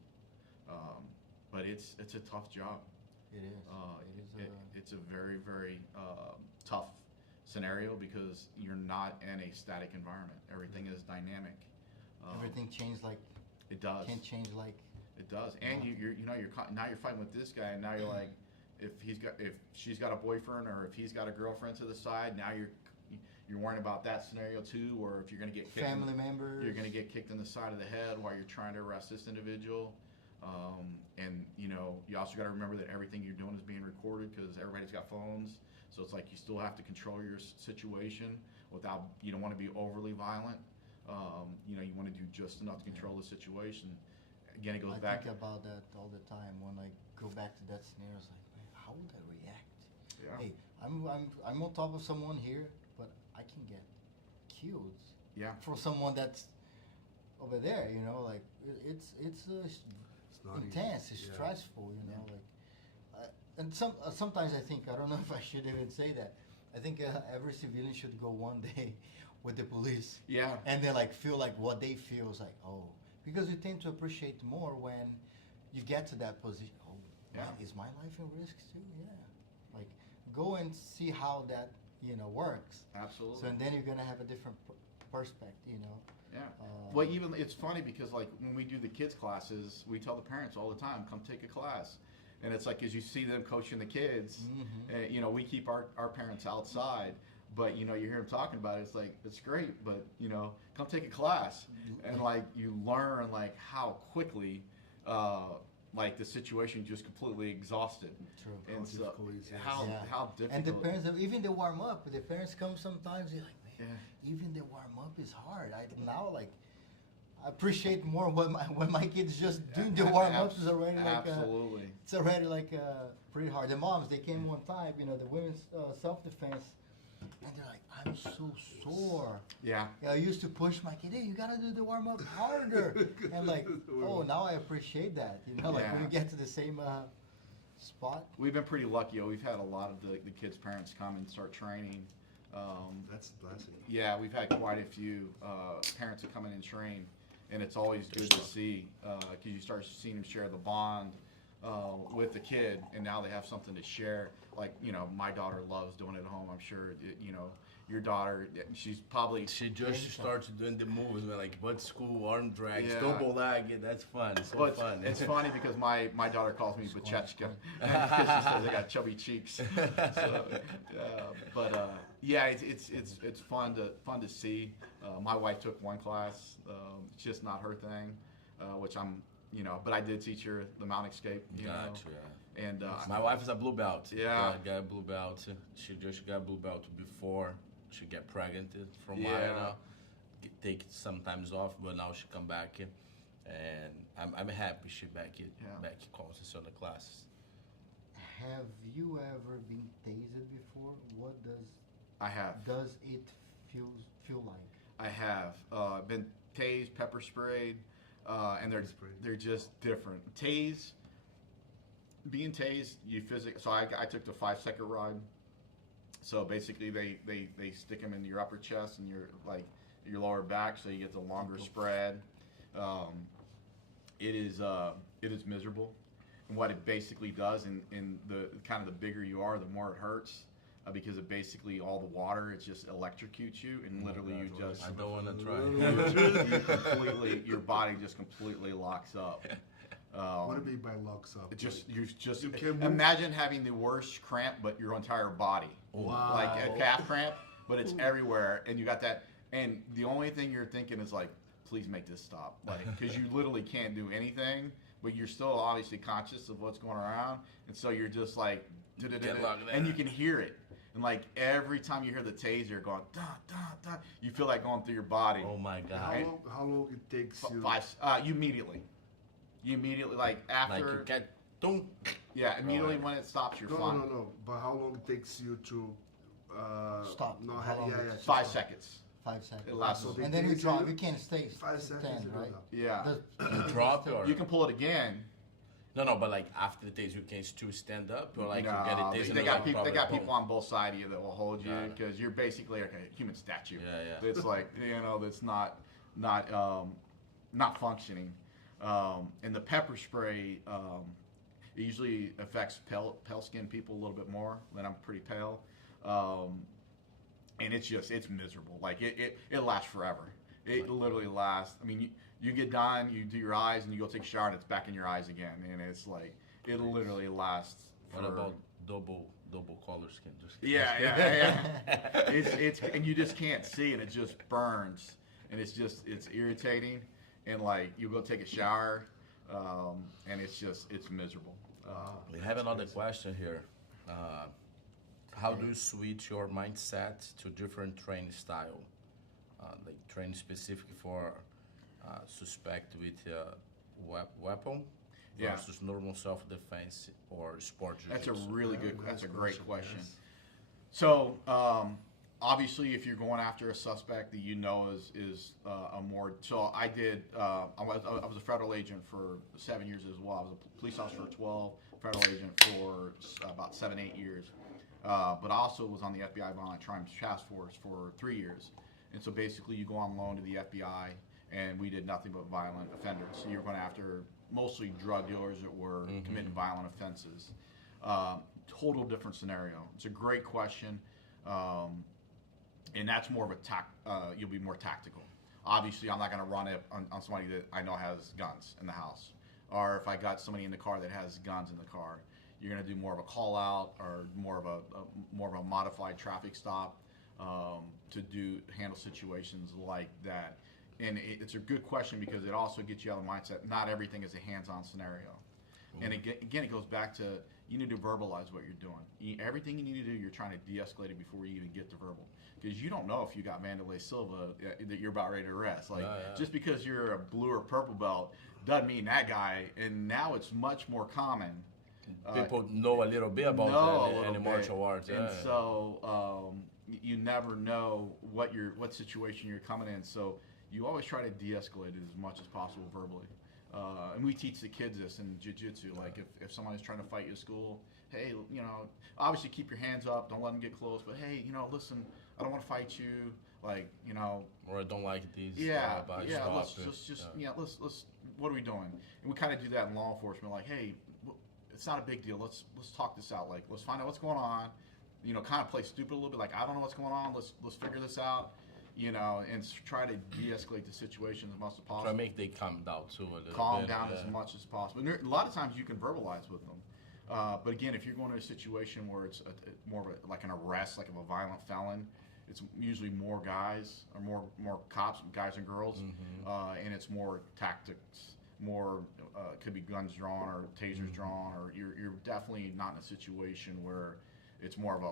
But it's a tough job. It is. It's a very, very tough scenario, because you're not in a static environment. Everything is dynamic. Everything changed like. It does. Can't change like. It does. And now you're fighting with this guy, and now you're like, if she's got a boyfriend, or if he's got a girlfriend to the side, now you're worrying about that scenario too. Or if you're going to get kicked Family members. you're going to get kicked in the side of the head while you're trying to arrest this individual. And you also got to remember that everything you're doing is being recorded, because everybody's got phones. So it's like you still have to control your situation without, you don't want to be overly violent. You want to do just enough to control the situation. Again, it goes back. I think about that all the time when I go back to that scenario. It's like, man, how would I react? Yeah. Hey, I'm on top of someone here, but I can get killed. Yeah. For someone that's over there, it's not intense. easy. It's Yeah. stressful, and sometimes I think, I don't know if I should even say that. I think every civilian should go one day with the police. Yeah. And they feel like what they feel is like, oh, because you tend to appreciate more when you get to that position. Oh, Yeah. man, is my life in risk too? Yeah. Like, go and see how that works. Absolutely. So and then you're gonna have a different perspective. Yeah. Well, even it's funny because like when we do the kids classes, we tell the parents all the time, come take a class. And it's like, as you see them coaching the kids, we keep our parents outside, but you hear them talking about it. It's like, it's great, but come take a class, and like you learn like how quickly, like the situation just completely exhausted. True. And How so difficult it is, yes. how difficult. And the parents, even the warm up, the parents come sometimes. You're like, man, even the warm up is hard. I appreciate more when my kids just doing the warm ups is already like absolutely. It's already like pretty hard. The moms, they came one time, the women's self defense, and they're like, I'm so sore. Yeah. I used to push my kid, hey, you gotta do the warm up harder. And like, oh, now I appreciate that. When we get to the same spot. We've been pretty lucky. We've had a lot of the kids' parents come and start training. That's a blessing. Yeah, we've had quite a few parents that come in and train, and it's always good to see because you start seeing them share the bond with the kid, and now they have something to share. Like, my daughter loves doing it at home. I'm sure, your daughter, she just starts doing the moves, man, like butt school, arm drags, Yeah. double leg. That's fun. It's so fun. It's funny because my daughter calls me Bachechka because she says I got chubby cheeks. It's fun to see. My wife took one class. It's just not her thing, which I'm, but I did teach her the mount escape. Gotcha. And My wife is a blue belt. Yeah. Got a blue belt. She just got blue belt before she got pregnant from Yeah. Maya now. take sometimes off, but now she come back, and I'm happy she back conscious on the classes. Have you ever been tased before? What I have. does it feel like? I have been tased, pepper sprayed, and they're just different. Being tased, so I took the 5-second ride. So basically, they stick them in your upper chest and your lower back, so you get the longer spread. It is miserable. And what it basically does, in the kind of the bigger you are, the more it hurts, because it basically all the water, it just electrocutes you, and literally you just I don't want to try. your body just completely locks up. What do you mean by locks up? You can't imagine having the worst cramp, but your entire body, Wow. like a calf cramp, but it's everywhere, and you got that, and the only thing you're thinking is like, please make this stop, like, because you literally can't do anything, but you're still obviously conscious of what's going around, and so you're just like, and you can hear it, and like every time you hear the taser going, da, da, da, you feel that going through your body. Oh my God! How long it takes you? You immediately, like after. Like you get, don't. Yeah, immediately when it stops, you're fine. No. But how long it takes you to Stop. No, How long yeah. 5 seconds. 5 seconds. It lasts. So And then you drop. You can't stay 5 seconds. 10, right? Yeah. You drop or You can pull it again. no, but like after the taste, you can still stand up or like No, you get it taste. they got people on both sides of you that will hold you because you're basically like a human statue. Yeah. It's like that's not functioning. And the pepper spray, it usually affects pale skinned people a little bit more. Then I'm pretty pale, and it's miserable. Like it lasts forever. It literally lasts. I mean, you get done, you do your eyes, and you go take a shower, and it's back in your eyes again. And it's like it literally lasts. What about double color skin? Just Yeah. It's and you just can't see, and it just burns, and it's irritating, and like you go take a shower, and it's miserable. We have another question here. How do you switch your mindset to different training style? Like training specific for suspect with weapon versus normal self-defense or sport jiu-jitsu? That's a great question. So obviously, if you're going after a suspect that you know is a more, so I did. I was a federal agent for 7 years as well. I was a police officer for 12, federal agent for about 7-8 years. But I also was on the FBI Violent Crimes Task Force for 3 years. And so basically, you go on loan to the FBI, and we did nothing but violent offenders. So you're going after mostly drug dealers that were committing violent offenses. Total different scenario. It's a great question. And that's more of you'll be more tactical. Obviously, I'm not going to run it on somebody that I know has guns in the house. Or if I got somebody in the car that has guns in the car, you're going to do more of a call out or more of a modified traffic stop to handle situations like that. And it's a good question because it also gets you out of the mindset. Not everything is a hands-on scenario. And again, it goes back to you need to verbalize what you're doing. Everything you need to do, you're trying to de-escalate it before you even get to verbal. Because you don't know if you got Vanderlei Silva that you're about ready to arrest. Just because you're a blue or purple belt doesn't mean that guy. And now it's much more common. People know a little bit about any martial arts. And so you never know what situation you're coming in. So you always try to de-escalate it as much as possible verbally. And we teach the kids this in jiu-jitsu. Like if someone is trying to fight you at school, hey, obviously keep your hands up. Don't let them get close. But hey, listen, I don't want to fight you. Like, Or I don't like these. Let's. What are we doing? And we kind of do that in law enforcement. Like, hey, it's not a big deal. Let's talk this out. Like, let's find out what's going on. Kind of play stupid a little bit. Like, I don't know what's going on. Let's figure this out. And try to de-escalate the situation as much as possible. Try to make they calm down too a little bit. Calm down as much as possible. And a lot of times you can verbalize with them. But again, if you're going to a situation where it's more of like an arrest, like of a violent felon, it's usually more guys or more cops, guys and girls, and it's more tactics. More could be guns drawn or tasers drawn, or you're definitely not in a situation where it's more of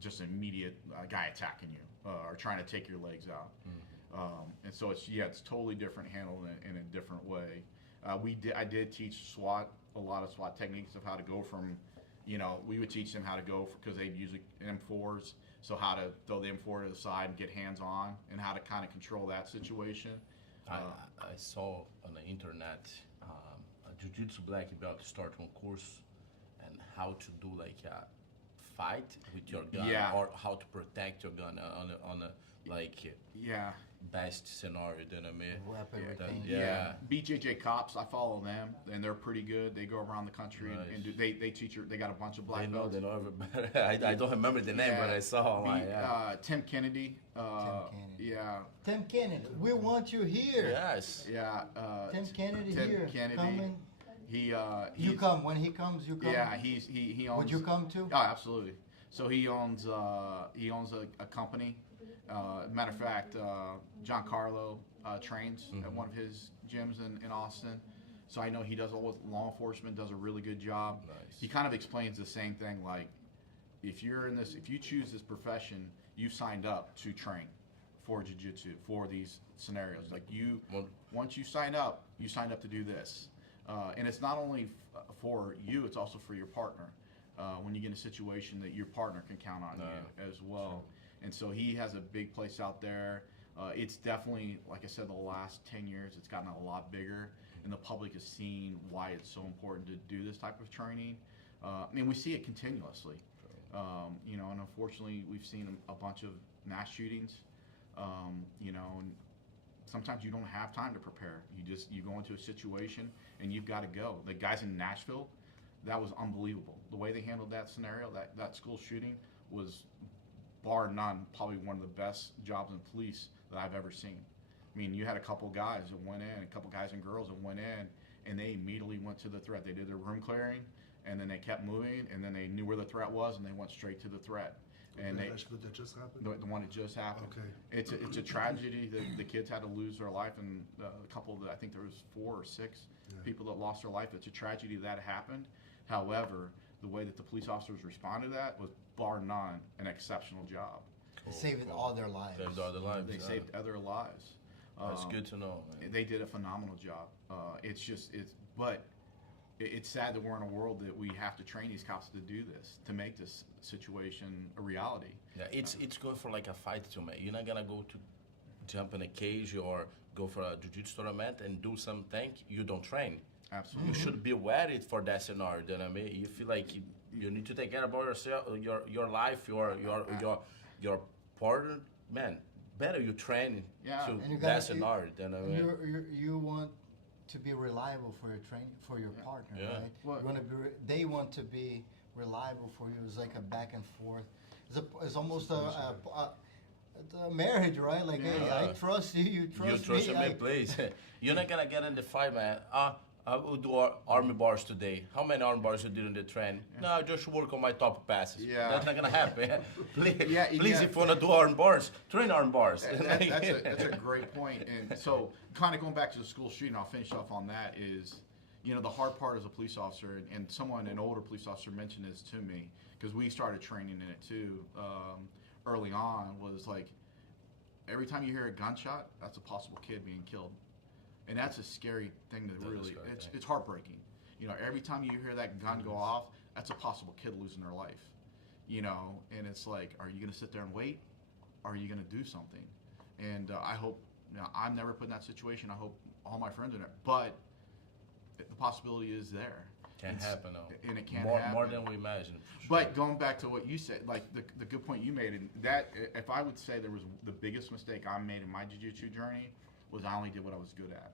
just an immediate guy attacking you or trying to take your legs out. And so it's totally different, handled in a different way. I did teach SWAT, a lot of SWAT techniques of how to go from, we would teach them how to go, because they usually M4s, so how to throw the M4 to the side and get hands on, and how to kind of control that situation. I saw on the internet a jiu-jitsu black belt start one course and how to do like a fight with your gun, or how to protect your gun on a like best scenario. Then I mean, Weapon retain. BJJ cops, I follow them, and they're pretty good. They go around the country and they teach they got a bunch of black belts. They know everybody. I don't remember the name, but I saw online. Tim Kennedy. Tim Kennedy, we want you here. Yes. Tim Kennedy Tim here. Kennedy. Come in. You come. When he comes, you come. Yeah, he owns. Would you come too? Oh, absolutely. So he owns a company. Matter of fact, John Carlo trains at one of his gyms in Austin. So I know he does all with law enforcement, does a really good job. Nice. He kind of explains the same thing, like if you choose this profession, you've signed up to train for jiu-jitsu, for these scenarios. Like once you sign up to do this. And it's not only for you, it's also for your partner. When you get in a situation that your partner can count on you as well. Sure. And so he has a big place out there. It's definitely, like I said, the last 10 years, it's gotten a lot bigger, and the public has seen why it's so important to do this type of training. We see it continuously. And unfortunately, we've seen a bunch of mass shootings, and sometimes you don't have time to prepare. You go into a situation and you've got to go. The guys in Nashville, that was unbelievable. The way they handled that scenario, that school shooting, was bar none probably one of the best jobs in police that I've ever seen. I mean, you had a couple guys that went in, a couple guys and girls that went in, and they immediately went to the threat. They did their room clearing, and then they kept moving, and then they knew where the threat was, and they went straight to the threat. And that just happened? The one that just happened. Okay. It's a tragedy that the kids had to lose their life, and a couple that I think there was 4 or 6 people that lost their life. It's a tragedy that happened. However, the way that the police officers responded to that was bar none an exceptional job. Cool. Saving all their lives. Saved all their lives. They saved other lives. That's good to know, man. They did a phenomenal job. But it's sad that we're in a world that we have to train these cops to do this, to make this situation a reality. Yeah, it's going for like a fight to me. You're not gonna go to jump in a cage or go for a jiu-jitsu tournament and do something you don't train. Absolutely. You should be ready for that scenario. Then you feel like you need to take care about yourself, your life, your partner. Man, better you train to that scenario. Then you want to be reliable for your for your partner, right? Well, you want to be. They want to be reliable for you. It's like a back and forth. It's almost a marriage, right? Like, hey, I trust you. You trust me. You trust me, please. You're not gonna get in the fight, man. I will do army bars today. How many army bars you did in the train? No, I just work on my top passes. Yeah. That's not gonna happen. Please, if you if wanna do arm bars, train arm bars. That's a great point. And so, kind of going back to the school shooting, I'll finish off on that. Is the hard part as a police officer, and an older police officer mentioned this to me, because we started training in it too early on. Was like, every time you hear a gunshot, that's a possible kid being killed. And that's a scary thing it's heartbreaking. Every time you hear that gun go off, that's a possible kid losing their life. And it's like, are you going to sit there and wait? Or are you going to do something? And I hope, I'm never put in that situation. I hope all my friends are in it. But the possibility is there. Can't happen, though. And it can't happen. More than we imagine. Sure. But going back to what you said, like the good point you made, and that, if I would say there was the biggest mistake I made in my jiu-jitsu journey, was I only did what I was good at.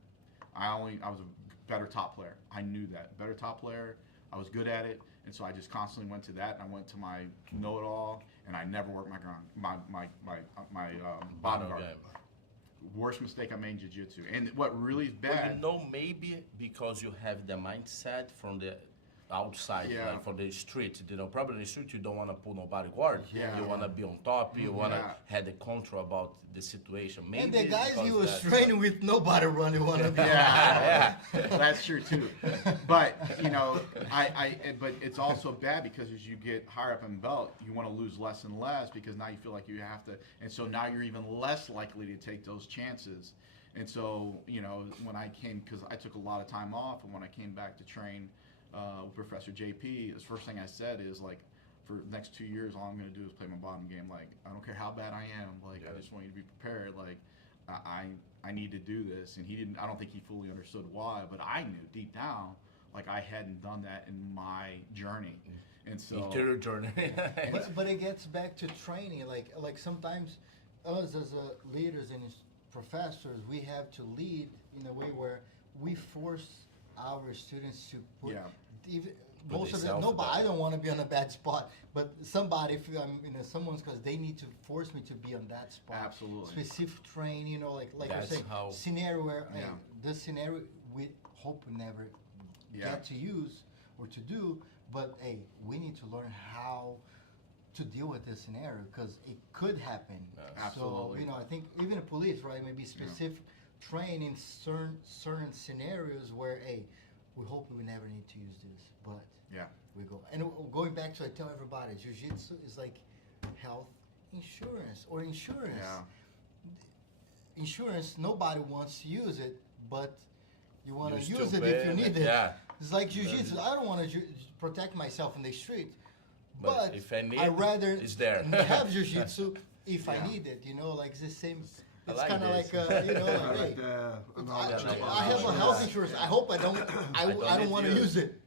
I was a better top player. I knew that. Better top player. I was good at it, and so I just constantly went to that. And I went to my know-it-all, and I never worked my ground, my bottom guard. Worst mistake I made in jiu-jitsu. And what really is bad. But maybe because you have the mindset from the outside, Yeah. like for the street. You know, probably in the street you don't want to pull nobody guard. Yeah. You want to be on top. You want to Yeah. have the control about the situation. Maybe And the guys because he was that's, training with, nobody running one of them. Yeah, that's true too. But you know, but it's also bad because as you get higher up in belt, you want to lose less and less because now you feel like you have to, and so now you're even less likely to take those chances. And so, you know, when I came, because I took a lot of time off, and when I came back to train with Professor JP, the first thing I said is like, for the next 2 years, all I'm going to do is play my bottom game. Like, I don't care how bad I am. Like, I just want you to be prepared. Like, I need to do this. And he didn't. I don't think he fully understood why, but I knew deep down, like I hadn't done that in my journey. And so interior journey. But it gets back to training. Like sometimes us as leaders and professors, we have to lead in a way where we force our students to put even Put most of themselves them. Nobody. down. I don't want to be on a bad spot, but somebody, if I'm someone's, because they need to force me to be on that spot. Absolutely. Specific training, like you're That's saying, how- scenario where hey, Yeah. this scenario we hope we never Yeah. get to use or to do, but hey, we need to learn how to deal with this scenario because it could happen. Absolutely. So I think even the police, right, maybe specific train in certain scenarios where hey, we hope we never need to use this, but yeah. we go. And going back to, I tell everybody, jiu-jitsu is like health insurance or insurance. Yeah. Insurance, nobody wants to use it, but you want to You use still it if pay you it, need it. yeah. It's like jiu-jitsu. I don't want to protect myself in the street, But but if I need, I'd rather it's there. have jiu-jitsu if I Yeah. need it. Like it's the same. I It's like kind of this. like I like, like hey, the knowledge like about I have a insurance. health insurance. I hope I don't. I don't don't need want to to use use it.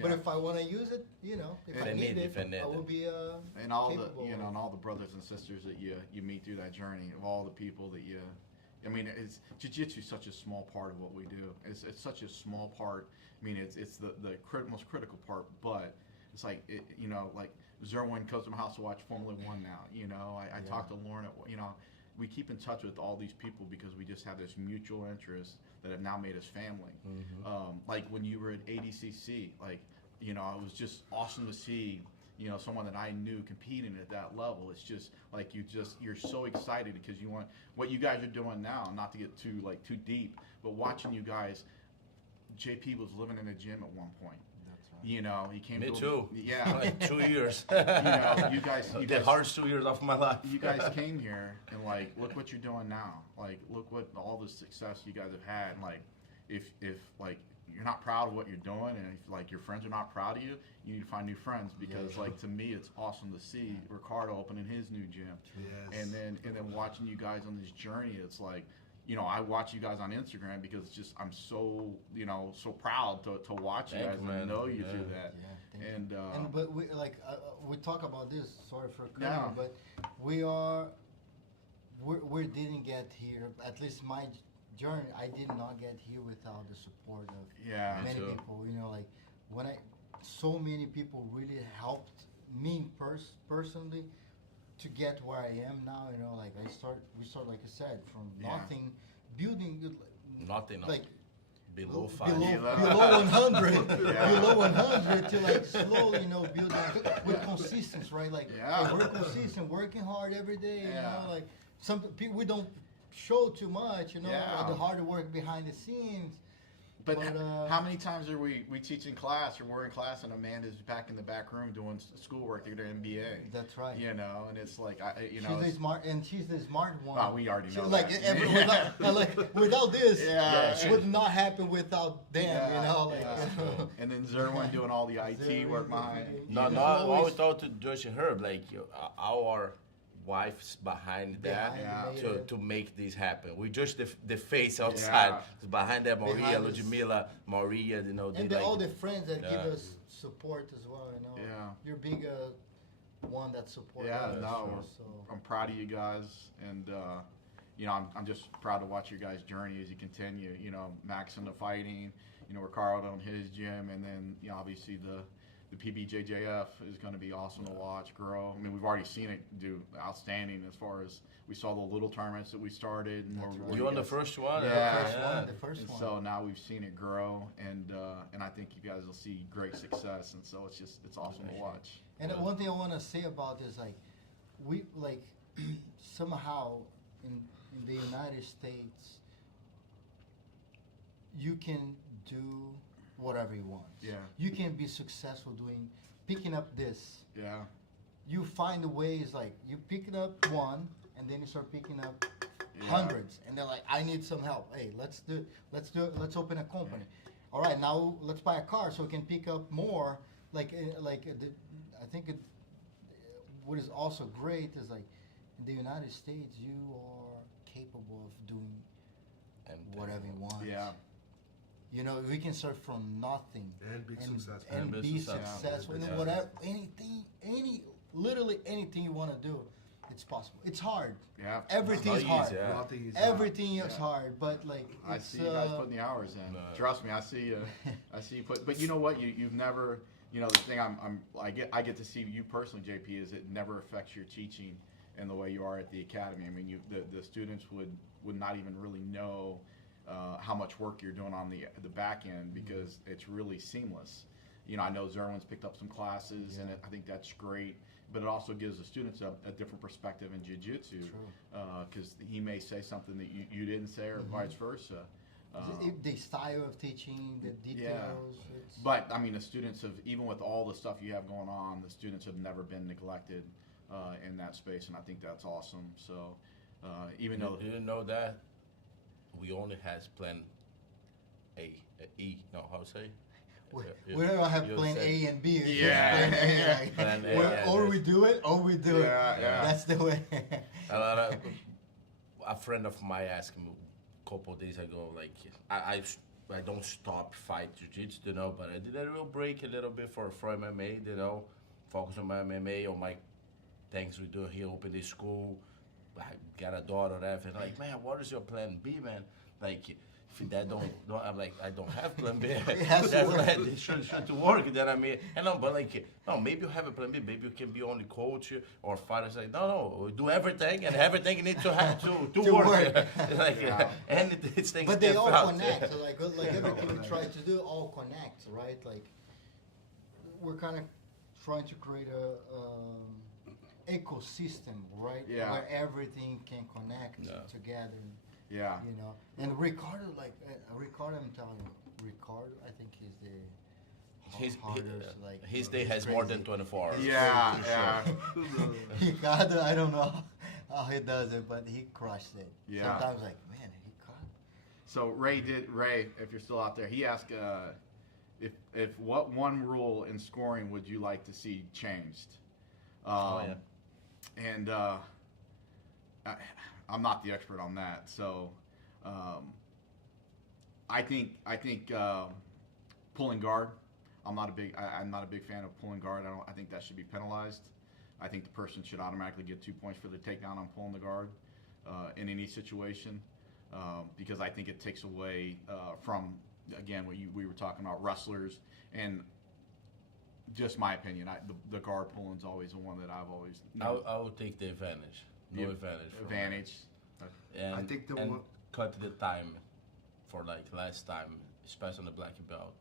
But Yeah. if I want to use it, if I need it, I will be And all capable the of and all the brothers and sisters that you meet through that journey, of all the people that I mean, it's jiu-jitsu is such a small part of what we do. It's such a small part. I mean, it's the most critical part, but it's like like Zerwin comes to my house to watch Formula One now. I talk to Lauren we keep in touch with all these people because we just have this mutual interest that have now made us family. Like when you were at ADCC, like it was just awesome to see someone that I knew competing at that level. It's just like you're so excited because you want what you guys are doing now. Not to get too deep, but watching you guys. JP was living in a gym at one point. That's right. He came. Me to too. Yeah. Like 2 years. You guys. The hardest 2 years of my life. You guys came here and like look what you're doing now. Like look what all the success you guys have had. And like if like you're not proud of what you're doing and if like your friends are not proud of you, you need to find new friends because like to me it's awesome to see Ricardo opening his new gym. Yes. And then watching you guys on this journey, it's like I watch you guys on Instagram because it's just I'm so so proud to watch you Thank guys you, and man. know you Yeah. through that. Yeah, thank you. And But we talk about this. Sorry for cutting No. you, but we didn't get here. At least my journey, I did not get here without the support of Yeah. Me many too. people. Like when so many people really helped me personally to get where I am now. Like we start like I said from Yeah. nothing, building Nothing. like Below 5. below 100, Yeah. below 100 to like slowly, building with consistency, right? Like Yeah. hey, we're consistent, working hard every day. Yeah. Like some people we don't show too much, Yeah. the hard work behind the scenes. But But, how many times are we teach in class or we're in class and Amanda's back in the back room doing schoolwork to get her MBA? That's right. And it's like She's the smart, and she's the smart one. Oh, we already know Like that. without this, Yeah. it would not happen without them. And then Zerwin doing all the IT work behind. No, It's no. I always- always thought to Josh and Herb, like our wives behind that Behind to make this happen. We just the face outside. Yeah. It's behind that, Maria, Behind this- Ludmila, Maria, they And like, all the friends that Yeah. give us support as well. Yeah. You're big one that supports Yeah, us. no, So I'm proud of you guys, and I'm just proud to watch your guys' journey as you continue. Max in the fighting, Ricardo on his gym, and then obviously The PBJJF is going to be awesome to watch grow. I mean, we've already seen it do outstanding as far as we saw the little tournaments that we started. And That's right. You on the first one? Yeah. The first And one. so now we've seen it grow, and I think you guys will see great success. And so it's awesome to watch. And one thing I want to say about this, like, we like somehow in the United States, you can do whatever you want. Yeah. You can be successful picking up this. Yeah. You find the ways, like, you pick up one, and then you start picking up Yeah. hundreds, and they're like, I need some help. Hey, let's do it. Let's open a company. All right, now let's buy a car so we can pick up more. I think what is also great is, like, in the United States, you are capable of doing whatever you want. Yeah. You know, we can start from nothing And be successful. and And be be successful. And Yeah. then whatever, literally anything you want to do, it's possible. It's hard. Yeah. Everything's Not hard. easy, yeah. Nothing is Everything is Yeah. hard, but like I it's, see you guys putting the hours in. No. Trust me, I see you. I see you put. But you know what? You've never. You know the thing. I get to see you personally, JP. Is it never affects your teaching in the way you are at the academy. I mean, the students would not even really know how much work you're doing on the back end because it's really seamless. You know, I know Zerwin's picked up some classes, and I think that's great. But it also gives the students a different perspective in jiu-jitsu because he may say something that you didn't say or vice versa. the style of teaching, the details. It's, But I mean, the students have, even with all the stuff you have going on, the students have never been neglected in that space, and I think that's awesome. So even though You didn't know that we only has plan how to say? we don't have You plan said- A and B. It's just Yeah, plan A, yeah. like, Plan A, where- yeah, or that's- we do it, or we do Yeah, it. yeah. That's the way. A lot of, a friend of mine asked me a couple of days ago, like, I don't stop fight jiu-jitsu, you know, but I did a real break a little bit for MMA, you know, focus on my MMA, on my things we do here, open the school, I got a daughter, and like, man, what is your plan B, man? Like, if that don't I'm like, I don't have plan B. It has to That's work. like, it should to work. Then I mean, and no, but like, no, maybe you have a plan B. Maybe you can be only coach or fighter. Like, no, do everything, and everything needs to have to To work. work. Like, Yeah. and it's things But they get all out. connect. So like everything we connect. try to do all connects, right? Like we're kind of trying to create a ecosystem, right? Yeah. Where everything can connect Yeah. together. yeah, You know, and Ricardo, like Ricardo, I'm telling you, Ricardo, I think he's the hardest. Like His day he's has more crazy. than 24 hours. yeah, crazy, yeah. Ricardo, I don't know how he does it, but he crushed it. Yeah. Sometimes like, man, he crushed. So Ray, if you're still out there, he asked if what one rule in scoring would you like to see changed? Yeah. And I'm not the expert on that, so I think pulling guard. I'm not a big fan of pulling guard. I think that should be penalized. I think the person should automatically get 2 points for the takedown on pulling the guard in any situation because I think it takes away from again what we were talking about wrestlers and. Just my opinion. The guard pulling's always the one that I've always I will take the advantage. No Yeah. advantage. from advantage. And, I think the and one- cut the time for like last time, especially on the black belt.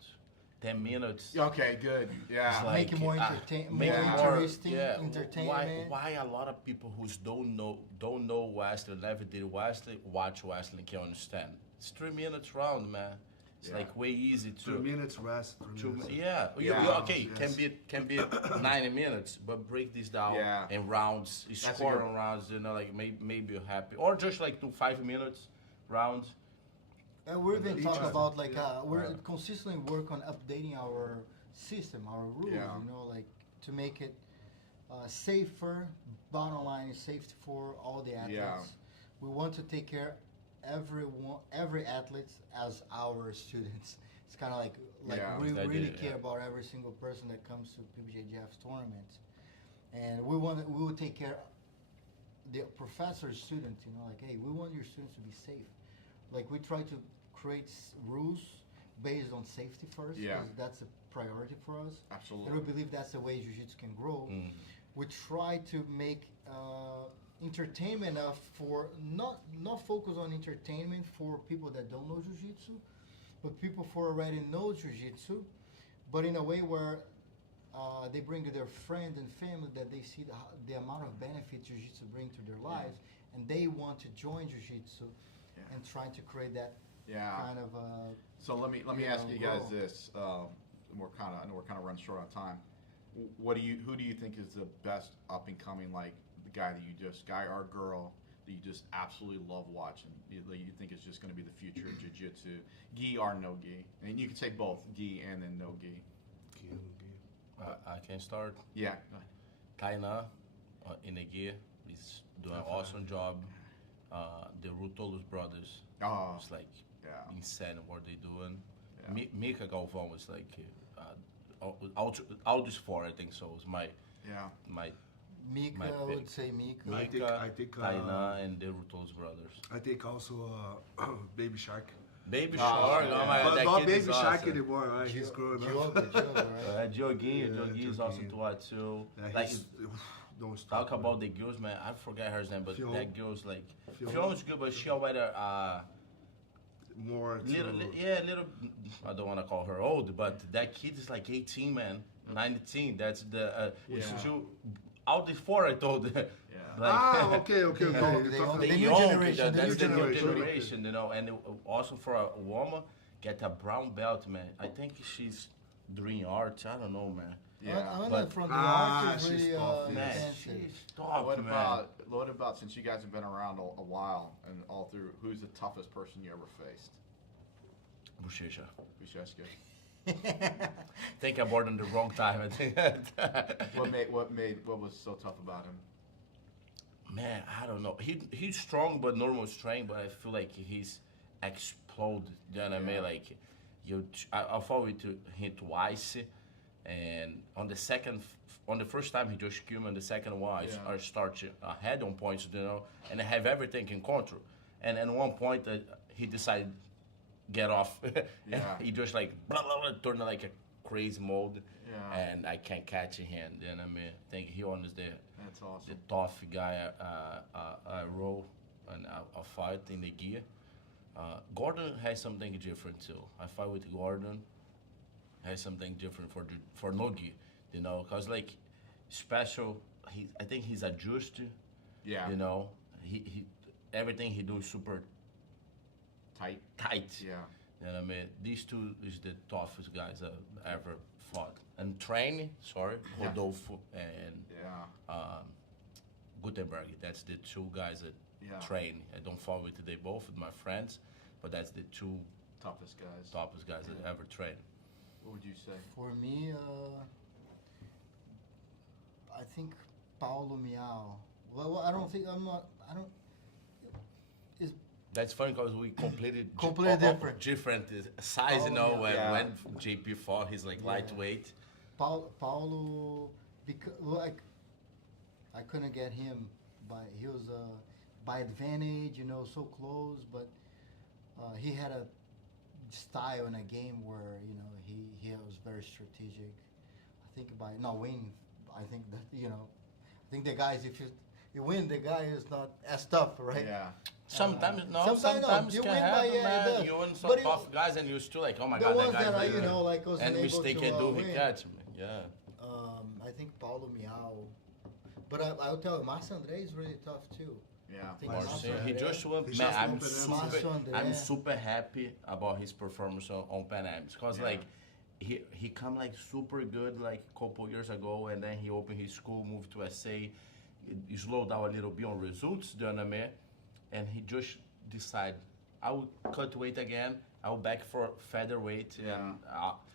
10 minutes. Okay, good. Yeah. It's like, Make it more ah, entertain, make more it interesting, yeah, entertainment. Why a lot of people who don't know wrestling, never did wrestling, watch wrestling can understand. It's 3 minutes round, man. It's Yeah. like way easy 2 to. minute rest. 3 minutes. Yeah, Yeah. okay. Yes. Can be 90 minutes, but break this down Yeah. in rounds. You That's a score good- on rounds, you know, like maybe you're happy, or just like 5 minutes rounds. And we've been Each talking other. about like we're Yeah. consistently work on updating our system, our rules. Yeah. You know, like to make it safer. Bottom line is safety for all the athletes. Yeah. We want to take care every athlete as our students. It's kind of like Yeah. we Good idea, really yeah. care about every single person that comes to PBJJF's tournaments, and we will take care of the professors, students. You know, like hey, we want your students to be safe. Like we try to create rules based on safety first, Yeah. because that's a priority for us. Absolutely. And we believe that's the way jiu-jitsu can grow. We try to make entertainment enough for not focus on entertainment for people that don't know jiu-jitsu, but people who already know jiu-jitsu, but in a way where they bring their friends and family that they see the amount of benefit jiu-jitsu bring to their lives, and they want to join jiu-jitsu and trying to create that kind of. So let me ask you guys this. I know we're kind of running short on time. Who do you think is the best up and coming, like the guy or girl that you just absolutely love watching? That you think is just going to be the future of jiu-jitsu, gi or no gi? And you can say both, gi and then no gi. I can start. Yeah. Kainan in the gear, he's doing an awesome job. The Rutolos brothers, it's like insane what they're doing. Yeah. Mika Galvão is like all this four, I think so. Is my Mika, I would say Mika. I think Kainan and the Rutolos brothers. I think also Baby Shark. Baby Shark, oh my God, But that not kid Baby is Shark awesome. anymore, right? He's growing up. Right? Joguinho is awesome to watch too. Yeah, Like, don't stop. talk about the girls, man. I forget her name, but Fionn. that girl's like Fionn. Fiona's good, but she already More to, little. I don't want to call her old, but that kid is like 18, man, 19. That's the all the four I told. okay. The The new young generation, kid, the that's new the new generation. generation, you know. And also for a woman, get a brown belt, man. I think she's doing art. I don't know, man. But from the art is she's really tough, Man, intensive. she's tough, What man. about since you guys have been around a while and all through, who's the toughest person you ever faced? Buchecha. Buchecha. Think I bought him the wrong time. I think. What was so tough about him? Man, I don't know. He's strong, but normal strength. But I feel like he's exploded. You know what I mean? Like I fought with him twice, and on the first time he just killed me. On the second one, I start head on points, you know, and I have everything in control. And at one point, he decided get off. And he just like blah, blah, blah, turned like a crazy mode. Yeah. And I can't catch him. Then I mean, I think he understands That's awesome. the tough guy I roll and I fight in the gear. Gordon has something different too. I fight with Gordon. Has something different for no gear, you know, cause like special. I think he's adjusted. Yeah. You know, he everything he do is super Tight. tight. Yeah. You know what I mean? These two is the toughest guys I ever fought. And training, Rodolfo and Gutenberg. That's the two guys that train. I don't fight with they both with my friends, but that's the two Toughest guys. that ever trained. What would you say? For me, I think Paulo Miao. Well, I don't think Is That's funny because we completely different. size, you know. Yeah. When JP fought, he's like lightweight. Paulo, because like I couldn't get him he was by advantage, you know, so close, but he had a style in a game where, you know, he was very strategic. I think by not winning, I think that, you know, I think the guys, if you win, the guy is not as tough, right? Yeah. Sometimes you can win happen, by man. You win some but tough guys, and you're still like, oh my the god, ones that guy's that are, like, you know, like was and able mistake to can do, win. he catch me. Yeah. I think Paulo Miao, but I'll tell you, Márcio André is really tough too. Yeah. I think Marcin, Márcio he André- just won. He Man, just I'm won Pan Am. super, Márcio I'm André. super happy about his performance on Pan Am's because like he come like super good like a couple years ago, and then he opened his school, moved to SA, he slowed down a little bit on results, do you know what I mean? And he just decided I will cut weight again. I will back for featherweight, and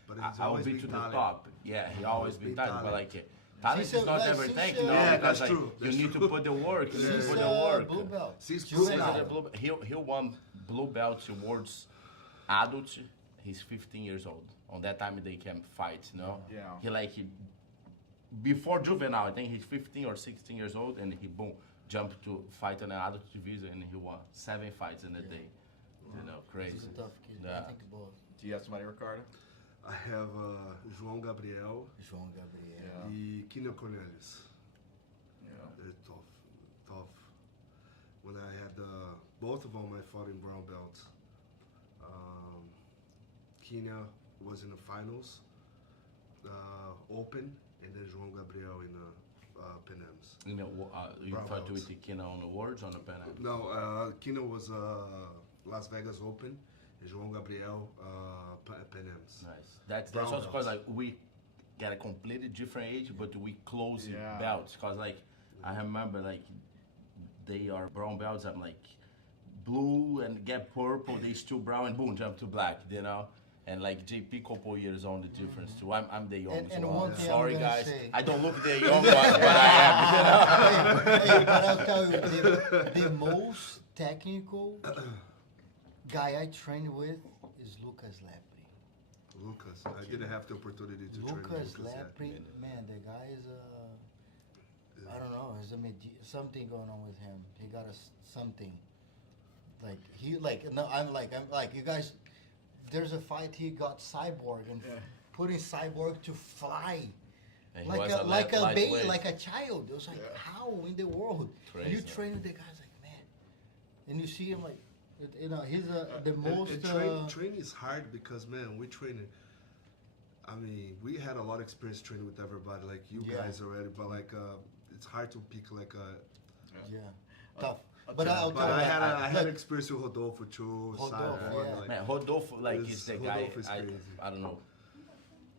But he's I will always be been to the talent. top. Yeah, he always been been talent, but talent. like. Talent Since is not like, everything, since, you know, Yeah, because that's like, true, you that's need true. to put the work. You need to Since put the work. blue belt. Since Since Juvenile. the blue, he won blue belt towards adults. He's 15 years old. On that time they can fight, you know. Yeah. Before juvenile, I think he's 15 or 16 years old, and he jumped to fight in an adult division, and he won 7 fights in a day. You know, crazy. He's a tough kid. Yeah. I think both. Do you have somebody, Ricardo? I have João Gabriel João Gabriel. Yeah. e Kina Cornelis. Yeah. They're tough. When I had both of them, I fought in brown belt. Kina was in the finals, open, and then João Gabriel in the Panems. You know, you Brown fought belts. with Kina on the Worlds on the Pan Am? No, Kina was Las Vegas Open, and João Gabriel Panems. Nice. That's Brown also because belts. like we got a completely different age, but we close Yeah. belts. Cause like I remember like they are brown belts. I'm like blue and get purple. They still brown and boom jump to black. You know. And like JP, couple years on the difference too. I'm the youngest And one. one thing Sorry I'm gonna guys, say- I don't look the young one, but I am. Hey, but I'll tell you, the most technical guy I trained with is Lucas Lepri. Lucas, I didn't have the opportunity to train Lucas Lucas yet. Lepri, man, the guy is I don't know, there's something going on with him. He got something. I'm like you guys. There's a fight he got Cyborg and putting Cyborg to fly. And he was Like a baby, lightweight. like a child. It was like, how in the world? And you Crazy. train with the guys like, man. And you see him like, you know, he's the And most. training is hard because, man, we train. I mean, we had a lot of experience training with everybody, like you Yeah. guys already, but like it's hard to pick like a. Yeah, tough. But I'll But tell you, I had look, experience with Rodolfo too. Rodolfo, Cyborg, yeah. like, Man, Rodolfo, like, is the guy. Rodolfo is crazy. I don't know.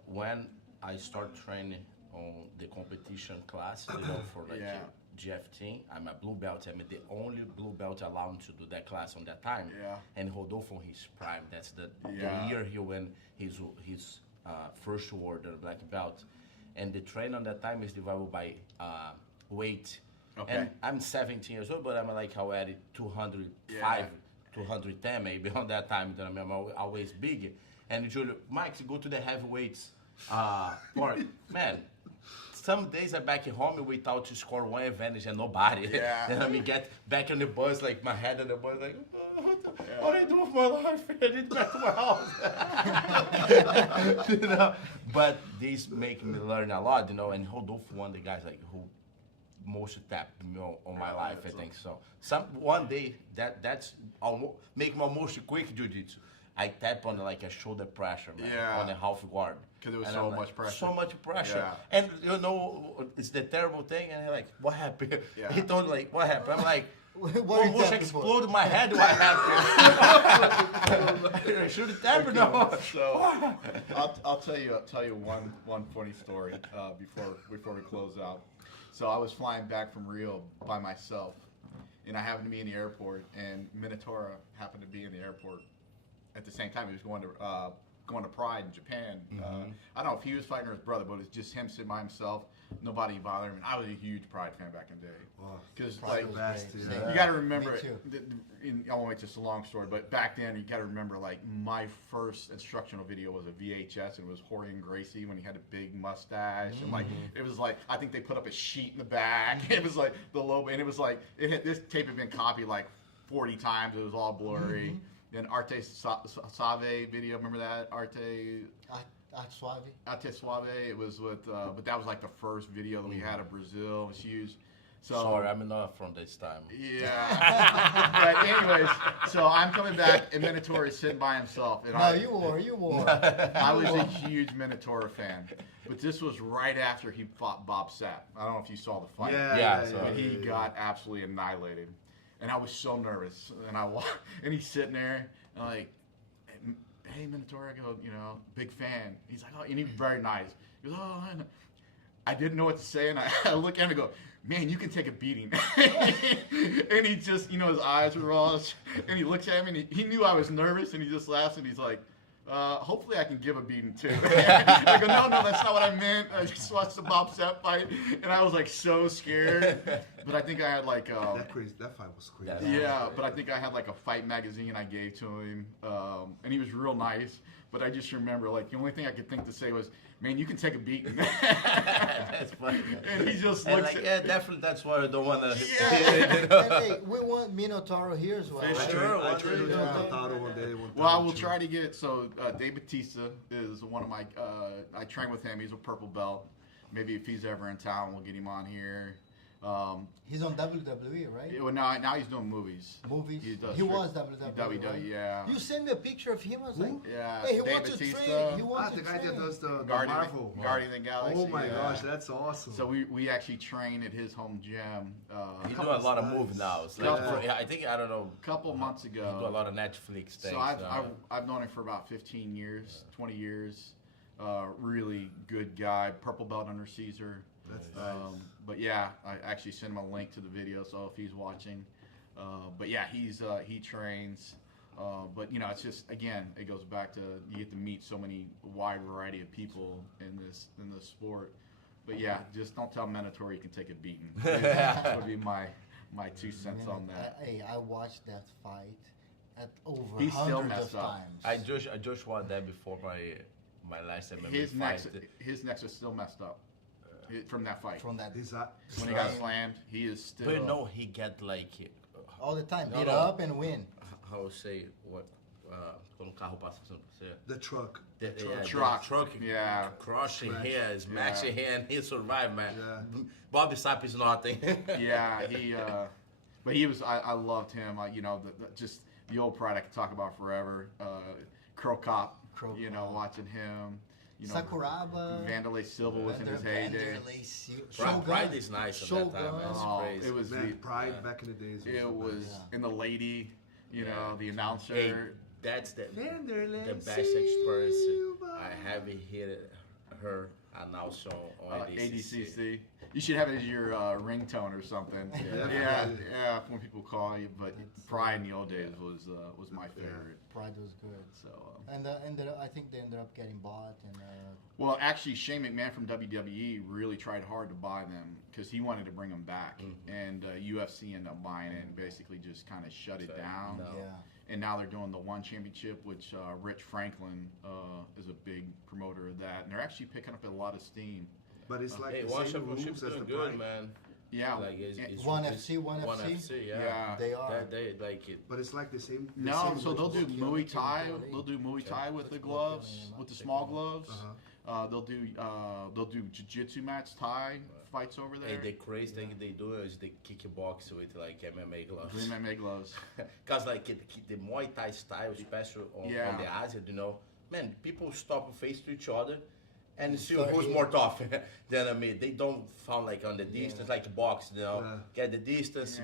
When I start training on the competition class, you know, for like Yeah. GF I'm a blue belt. I'm the only blue belt allowed to do that class on that time. Yeah. And Rodolfo, his prime. That's the Yeah. year he won his first award, the black belt. And the train on that time is divided by weight. Okay. And I'm 17 years old, but I'm like already 205, 210 maybe on that time. Then I'm always big. And Julio, Mike, go to the heavyweights part. Man, some days I'm back at home without to score one advantage and nobody. Yeah. And I mean, get back on the bus, like my head on the bus, like, what do I do with my life? I need to go back to my house. You know? But these make me learn a lot, you know. And Rodolfo, one of the guys like who most tapped me on my life, I think so. One day that's almost make me almost quick jiu-jitsu. I tap on like a shoulder pressure, man, Yeah. on the half guard. 'Cause there was And so I'm much like, pressure. So much pressure. Yeah. And you know, it's the terrible thing. And like, what happened? Yeah. He told me like, what happened? I'm like, What are you almost tapping for? exploded my head. What happened? Should it tap or no? So I'll tell you one funny story before we close out. So I was flying back from Rio by myself, and I happened to be in the airport, and Minotauro happened to be in the airport at the same time. He was going to Pride in Japan. I don't know if he was fighting or his brother, but it was just him sitting by himself. Nobody bothered him. And I was a huge Pride fan back in the day. Wow. Because Pride like was best, great. yeah. Same. you got to remember, Me too. I won't make this a long story, but back then you got to remember, like my first instructional video was a VHS, and it was Jorge and Gracie when he had a big mustache, and like it was like I think they put up a sheet in the back. It was like the logo, and it was like this tape had been copied like 40 times. It was all blurry. Then Arte Save video, remember that Arte? Suave. Arte Suave. It was with, but that was like the first video that we had of Brazil. It was huge. So Sorry, I'm not from this time. yeah. But anyways, so I'm coming back, and Minotaur is sitting by himself. And No, you were. I was a huge Minotaur fan, but this was right after he fought Bob Sapp. I don't know if you saw the fight. Yeah, so- But he got absolutely annihilated, and I was so nervous. And and he's sitting there, and I'm like, hey, Minotaur, I go, big fan. He's like, oh, and he was very nice. He goes, oh, I didn't know what to say, and I look at him and go, man, you can take a beating. And he just, his eyes were all, and he looks at me, and he knew I was nervous, and he just laughs, and he's like, hopefully I can give a beating too. I go, no, that's not what I meant. I just watched the Bob Sapp fight, and I was like so scared. But I think I had like That fight was crazy. yeah, but I think I had like a fight magazine I gave to him, and he was real nice. But I just remember like the only thing I could think to say was, "Man, you can take a beating." That's funny. And he just And looks like, at yeah, definitely. That's why I don't want to. Yeah. And hey, we want Minotauro here as well. For right? sure. I one trained with day, Minotauro one day. Well, I will try to get so Dave Batista is one of my. I train with him. He's a purple belt. Maybe if he's ever in town, we'll get him on here. He's on WWE, right? Well, now he's doing movies. Movies. He does He was WWE. WWE, right? yeah. You sent me a picture of him. I was like, Yeah, hey, he Dave wants to Batista. train. He wants the to guy train. that does the Guardian Marvel. of the Galaxy. Oh my yeah. gosh, that's awesome. So we actually train at his home gym. He's doing a lot of moves now. It's like, Yeah. I think I don't know. A couple months He do a ago. lot of Netflix things. So I've known him for about 15 years, 20 years. Really good guy. Purple belt under Caesar. That's nice. But yeah, I actually sent him a link to the video, so if he's watching. But yeah, he trains. But you know, it's just again, it goes back to you get to meet so many wide variety of people in this sport. But yeah, just don't tell Minotaur you can take a beating. That would be my 2 cents on that. I watched that fight at over He's still hundreds messed of up. times. I just watched that before my last MMA His fight. his neck is still messed up from that fight. From that He's hot. When he got slammed, he is still. But no, he get like all the time. No, Get no. up and win. how to say what quando o carro passa por você. The truck. The Truck. Yeah. crushing Smash. here, smashing here, and he survived, man. Yeah. Bobby Sapp is nothing. Yeah, but he was. I loved him. You know, just the old pride I could talk about forever. Crow Cop. You know, watching him. You know, Sakuraba. Vanderlei Silva was in his heyday. Pride is nice at that time, man. It's Oh, crazy. it was Man, Pride back in the days. It was Yeah. and the lady. You know, the announcer. Hey, that's the best experience I have heard announce on ADCC. You should have it as your ringtone or something. Yeah, when people call you. But Pride in the old days was my favorite. Pride was good. So. And I think they ended up getting bought. And Well, actually, Shane McMahon from WWE really tried hard to buy them because he wanted to bring them back, and UFC ended up buying it and basically just kind of shut it down. No. yeah. And now they're doing the One Championship, which Rich Franklin is a big promoter of that, and they're actually picking up a lot of steam. But it's like Hey, the One same Championship rules is as doing the good, Pride. man. Yeah. Like it's One it's- FC, One One FC? FC, yeah. Yeah. They are. They like it. But it's like the same. the No, same so they'll do rules. Muay Thai. Okay. They'll do Muay Thai with the gloves, with the small gloves. They'll do jiu-jitsu match Thai fights over Hey, there. the crazy thing they do is they kickbox with like MMA gloves. Green MMA gloves. Cause like the Muay Thai style, especially on the Asia, you know, man, people stop and face to each other, and see who's more tough than me. They don't found like on the distance, like box, you know, get the distance,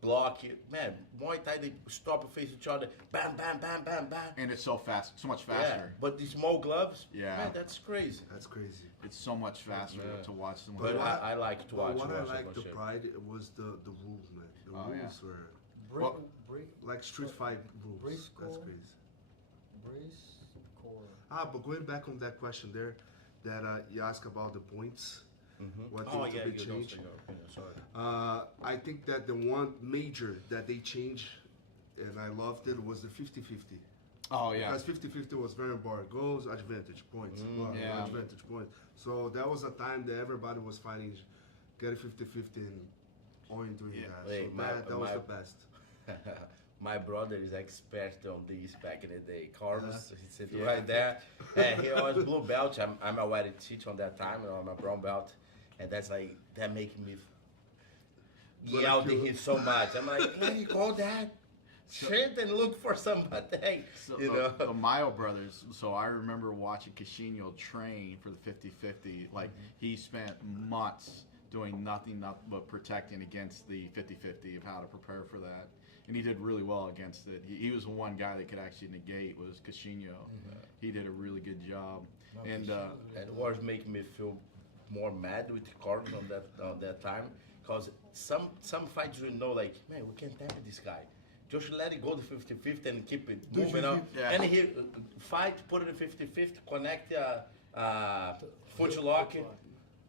block it. Man, Muay Thai they stop and face each other, bam, bam, bam, bam, bam. And it's so fast, so much Yeah, faster. but these small gloves, Yeah. man, that's crazy. That's crazy. It's so much faster to watch them. But what I like to watch. But what I World liked the Championship. Pride was the rules, man. The rules were Well- like street fight rules. Briscoe. That's crazy. Briscoe. But going back on that question there, that you asked about the points, what Oh things yeah, to you be don't changed. say your opinion, sorry. I think that the one major that they changed, and I loved it, was the 50-50. Oh yeah. Because 50-50 was very important. Goals, advantage, points. yeah. Advantage, points. So that was a time that everybody was fighting, getting 50-50 and only doing that. Hey, So that was the best. My brother is expert on this back in the day. Carlos, he said right there. And he was blue belt. I'm a white teacher on that time, you know, I'm a brown belt. And that's like, that making me yell at him so much. I'm like, let me call that. Shit and look for somebody. So You know? the Mayo brothers. So I remember watching Casino train for the 50-50. Like he spent months doing nothing but protecting against the 50-50 of how to prepare for that. And he did really well against it. He was the one guy that could actually negate was Casino. He did a really good job. And It was making me feel more mad with Carlos on that time. Because some fights you know, like, man, we can't temper this guy. Just let it go to 50-50 and keep it moving on. Yeah. And he fight, put it in 50-50, connect foot lock,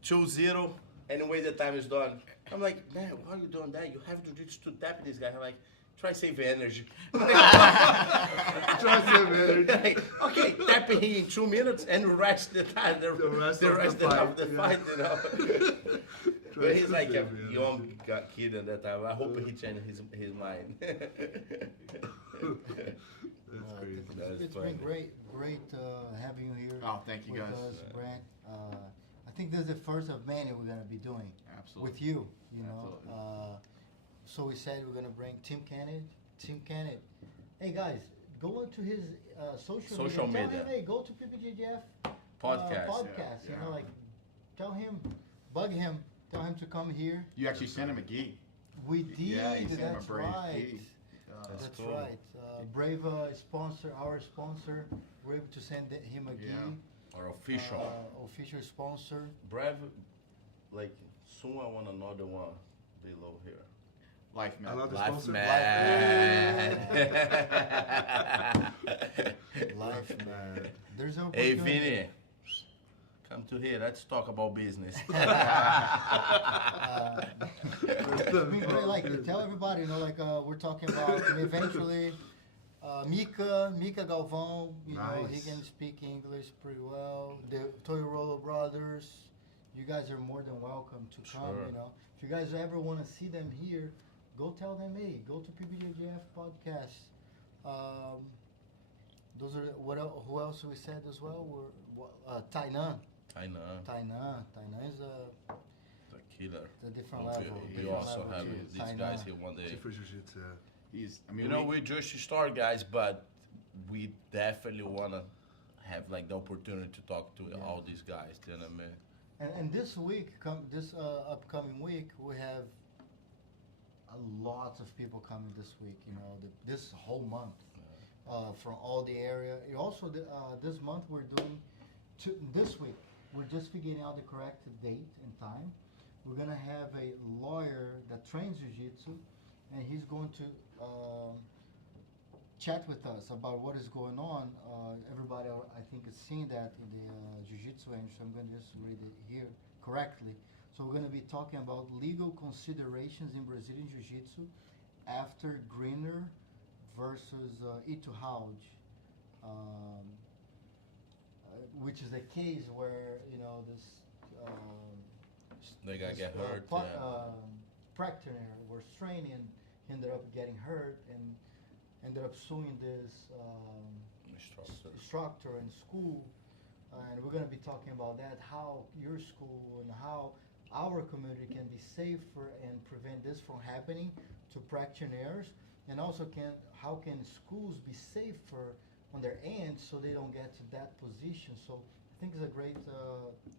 2-0, Anyway, the time is done. I'm like, man, why are you doing that? You have to just to tap this guy. I'm like, try save energy. Try save energy. Like, okay, tap him in 2 minutes and rest the time. The rest of the fight, you know. But he's like a young kid at that time. I hope he changed his mind. That's crazy. It's been great having you here. Oh, thank you with guys. us, Brent. I think this is the first of many we're gonna be doing Absolutely. with you. You know. Absolutely. So we said we're gonna bring Tim Kennedy. Tim Kennedy. Hey guys, go into his social media. Tell him, hey, go to PBJJF podcast. Yeah. You know, like tell him, bug him, tell him to come here. You actually sent him a gi. We did. Yeah, you sent him a That's Brave right. gi. That's cool. right. Brave sponsor, our sponsor. We're able to send him a gi. Yeah. Or official. Official sponsor. Brave, like, soon I want another one below here. Life man. Another Life sponsor? man. Life man. There's no Hey, opportunity. Vinny. Come to here. Let's talk about business. It's been great, like tell everybody, you know, like we're talking about eventually Mika Galvão, you know, he Nice. can speak English pretty well. The Toyorolo brothers, you guys are more than welcome to come, Sure. you know. If you guys ever want to see them here, go tell them, hey, go to PBJJF podcast. Those are who else we said as well? Tainan. I know. Tainan is a The killer. different Okay, level. You different also level have too. these Tainan. guys here one day. For jiu-jitsu. He's. I mean, You know, we just start, guys, but we definitely want to have like the opportunity to talk to all these guys. You know what I mean? And this week, this upcoming week, we have a lot of people coming this week. You know, this whole month from all the area. Also, this month we're doing this week. We're just figuring out the correct date and time. We're gonna have a lawyer that trains jiu-jitsu, and he's going to chat with us about what is going on. Everybody, I think, is seeing that in the jiu-jitsu industry. I'm going to just read it here correctly. So we're going to be talking about legal considerations in Brazilian jiu-jitsu after Greener versus Ito Hauge, which is a case where, you know, this They gotta get hurt. practitioner was training and he ended up getting hurt and ended up suing this instructor in school. And we're going to be talking about that, how your school and how our community can be safer and prevent this from happening to practitioners, and also how can schools be safer on their end so they don't get to that position. So I think it's a great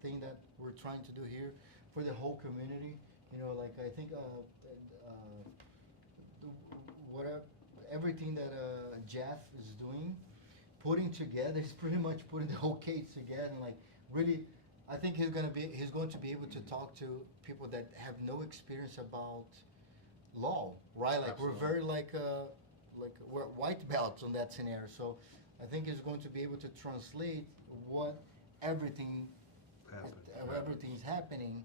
thing that we're trying to do here for the whole community. You know, like I think everything that Jeff is doing, putting together, he's pretty much putting the whole case together, and like really, I think he's going to be able to talk to people that have no experience about law, right? Like Absolutely. we're very like we're white belts on that scenario. So I think he's going to be able to translate what everything's happening,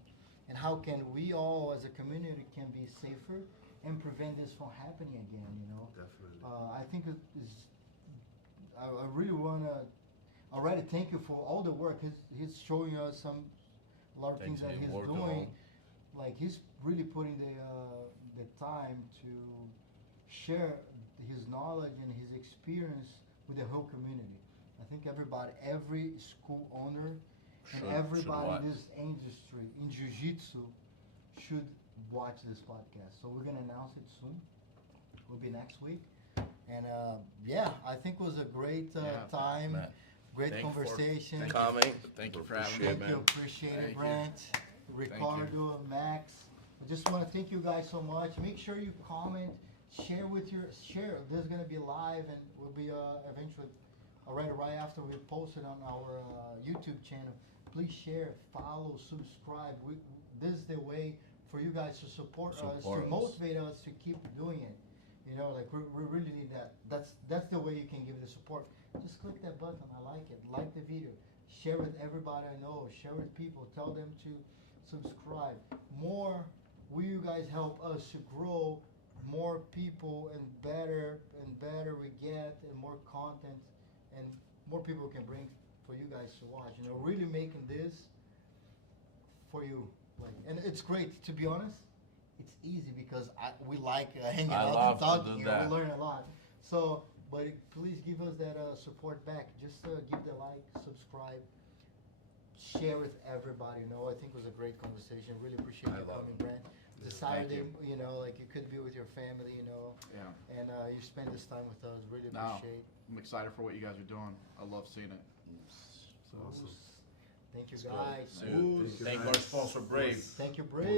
and how can we all as a community can be safer and prevent this from happening again. You know. Definitely. I think I really want to already thank you for all the work. He's showing us a lot of things that he's doing. Like he's really putting the time to share his knowledge and his experience with the whole community. I think every school owner and everybody in this industry, in jiu-jitsu, should watch this podcast. So we're going to announce it soon. It will be next week. And I think it was a great time, great conversation. Thank you for coming. Thank you for having me, Thank man. you, appreciate it, Thank you. Brent, Ricardo, Max. I just want to thank you guys so much. Make sure you comment, share. This is gonna be live and will be eventually already right after we post it on our YouTube channel. Please share, follow, subscribe. This is the way for you guys to support us, to motivate us to keep doing it. You know, like we really need that. That's the way you can give the support. Just click that button. I like it. Like the video. Share with everybody I know. Share with people. Tell them to subscribe. More will you guys help us to grow more people and better we get, and more content, and more people can bring for you guys to watch. You know, really making this for you. Like, and it's great, to be honest. It's easy because we like hanging I out love and to talking. do You know, that. we learn a lot. So, but please give us that support back. Just give the like, subscribe, share with everybody. You know, I think it was a great conversation. Really appreciate I you love coming, it. Brent. Decided, you. you know, like you could be with your family, you know, Yeah. and you spend this time with us. Really No, appreciate. I'm excited for what you guys are doing. I love seeing it. So, Awesome. thank you Let's go. guys. Thank you. Thank our sponsor, Brave. Thank you, Brave.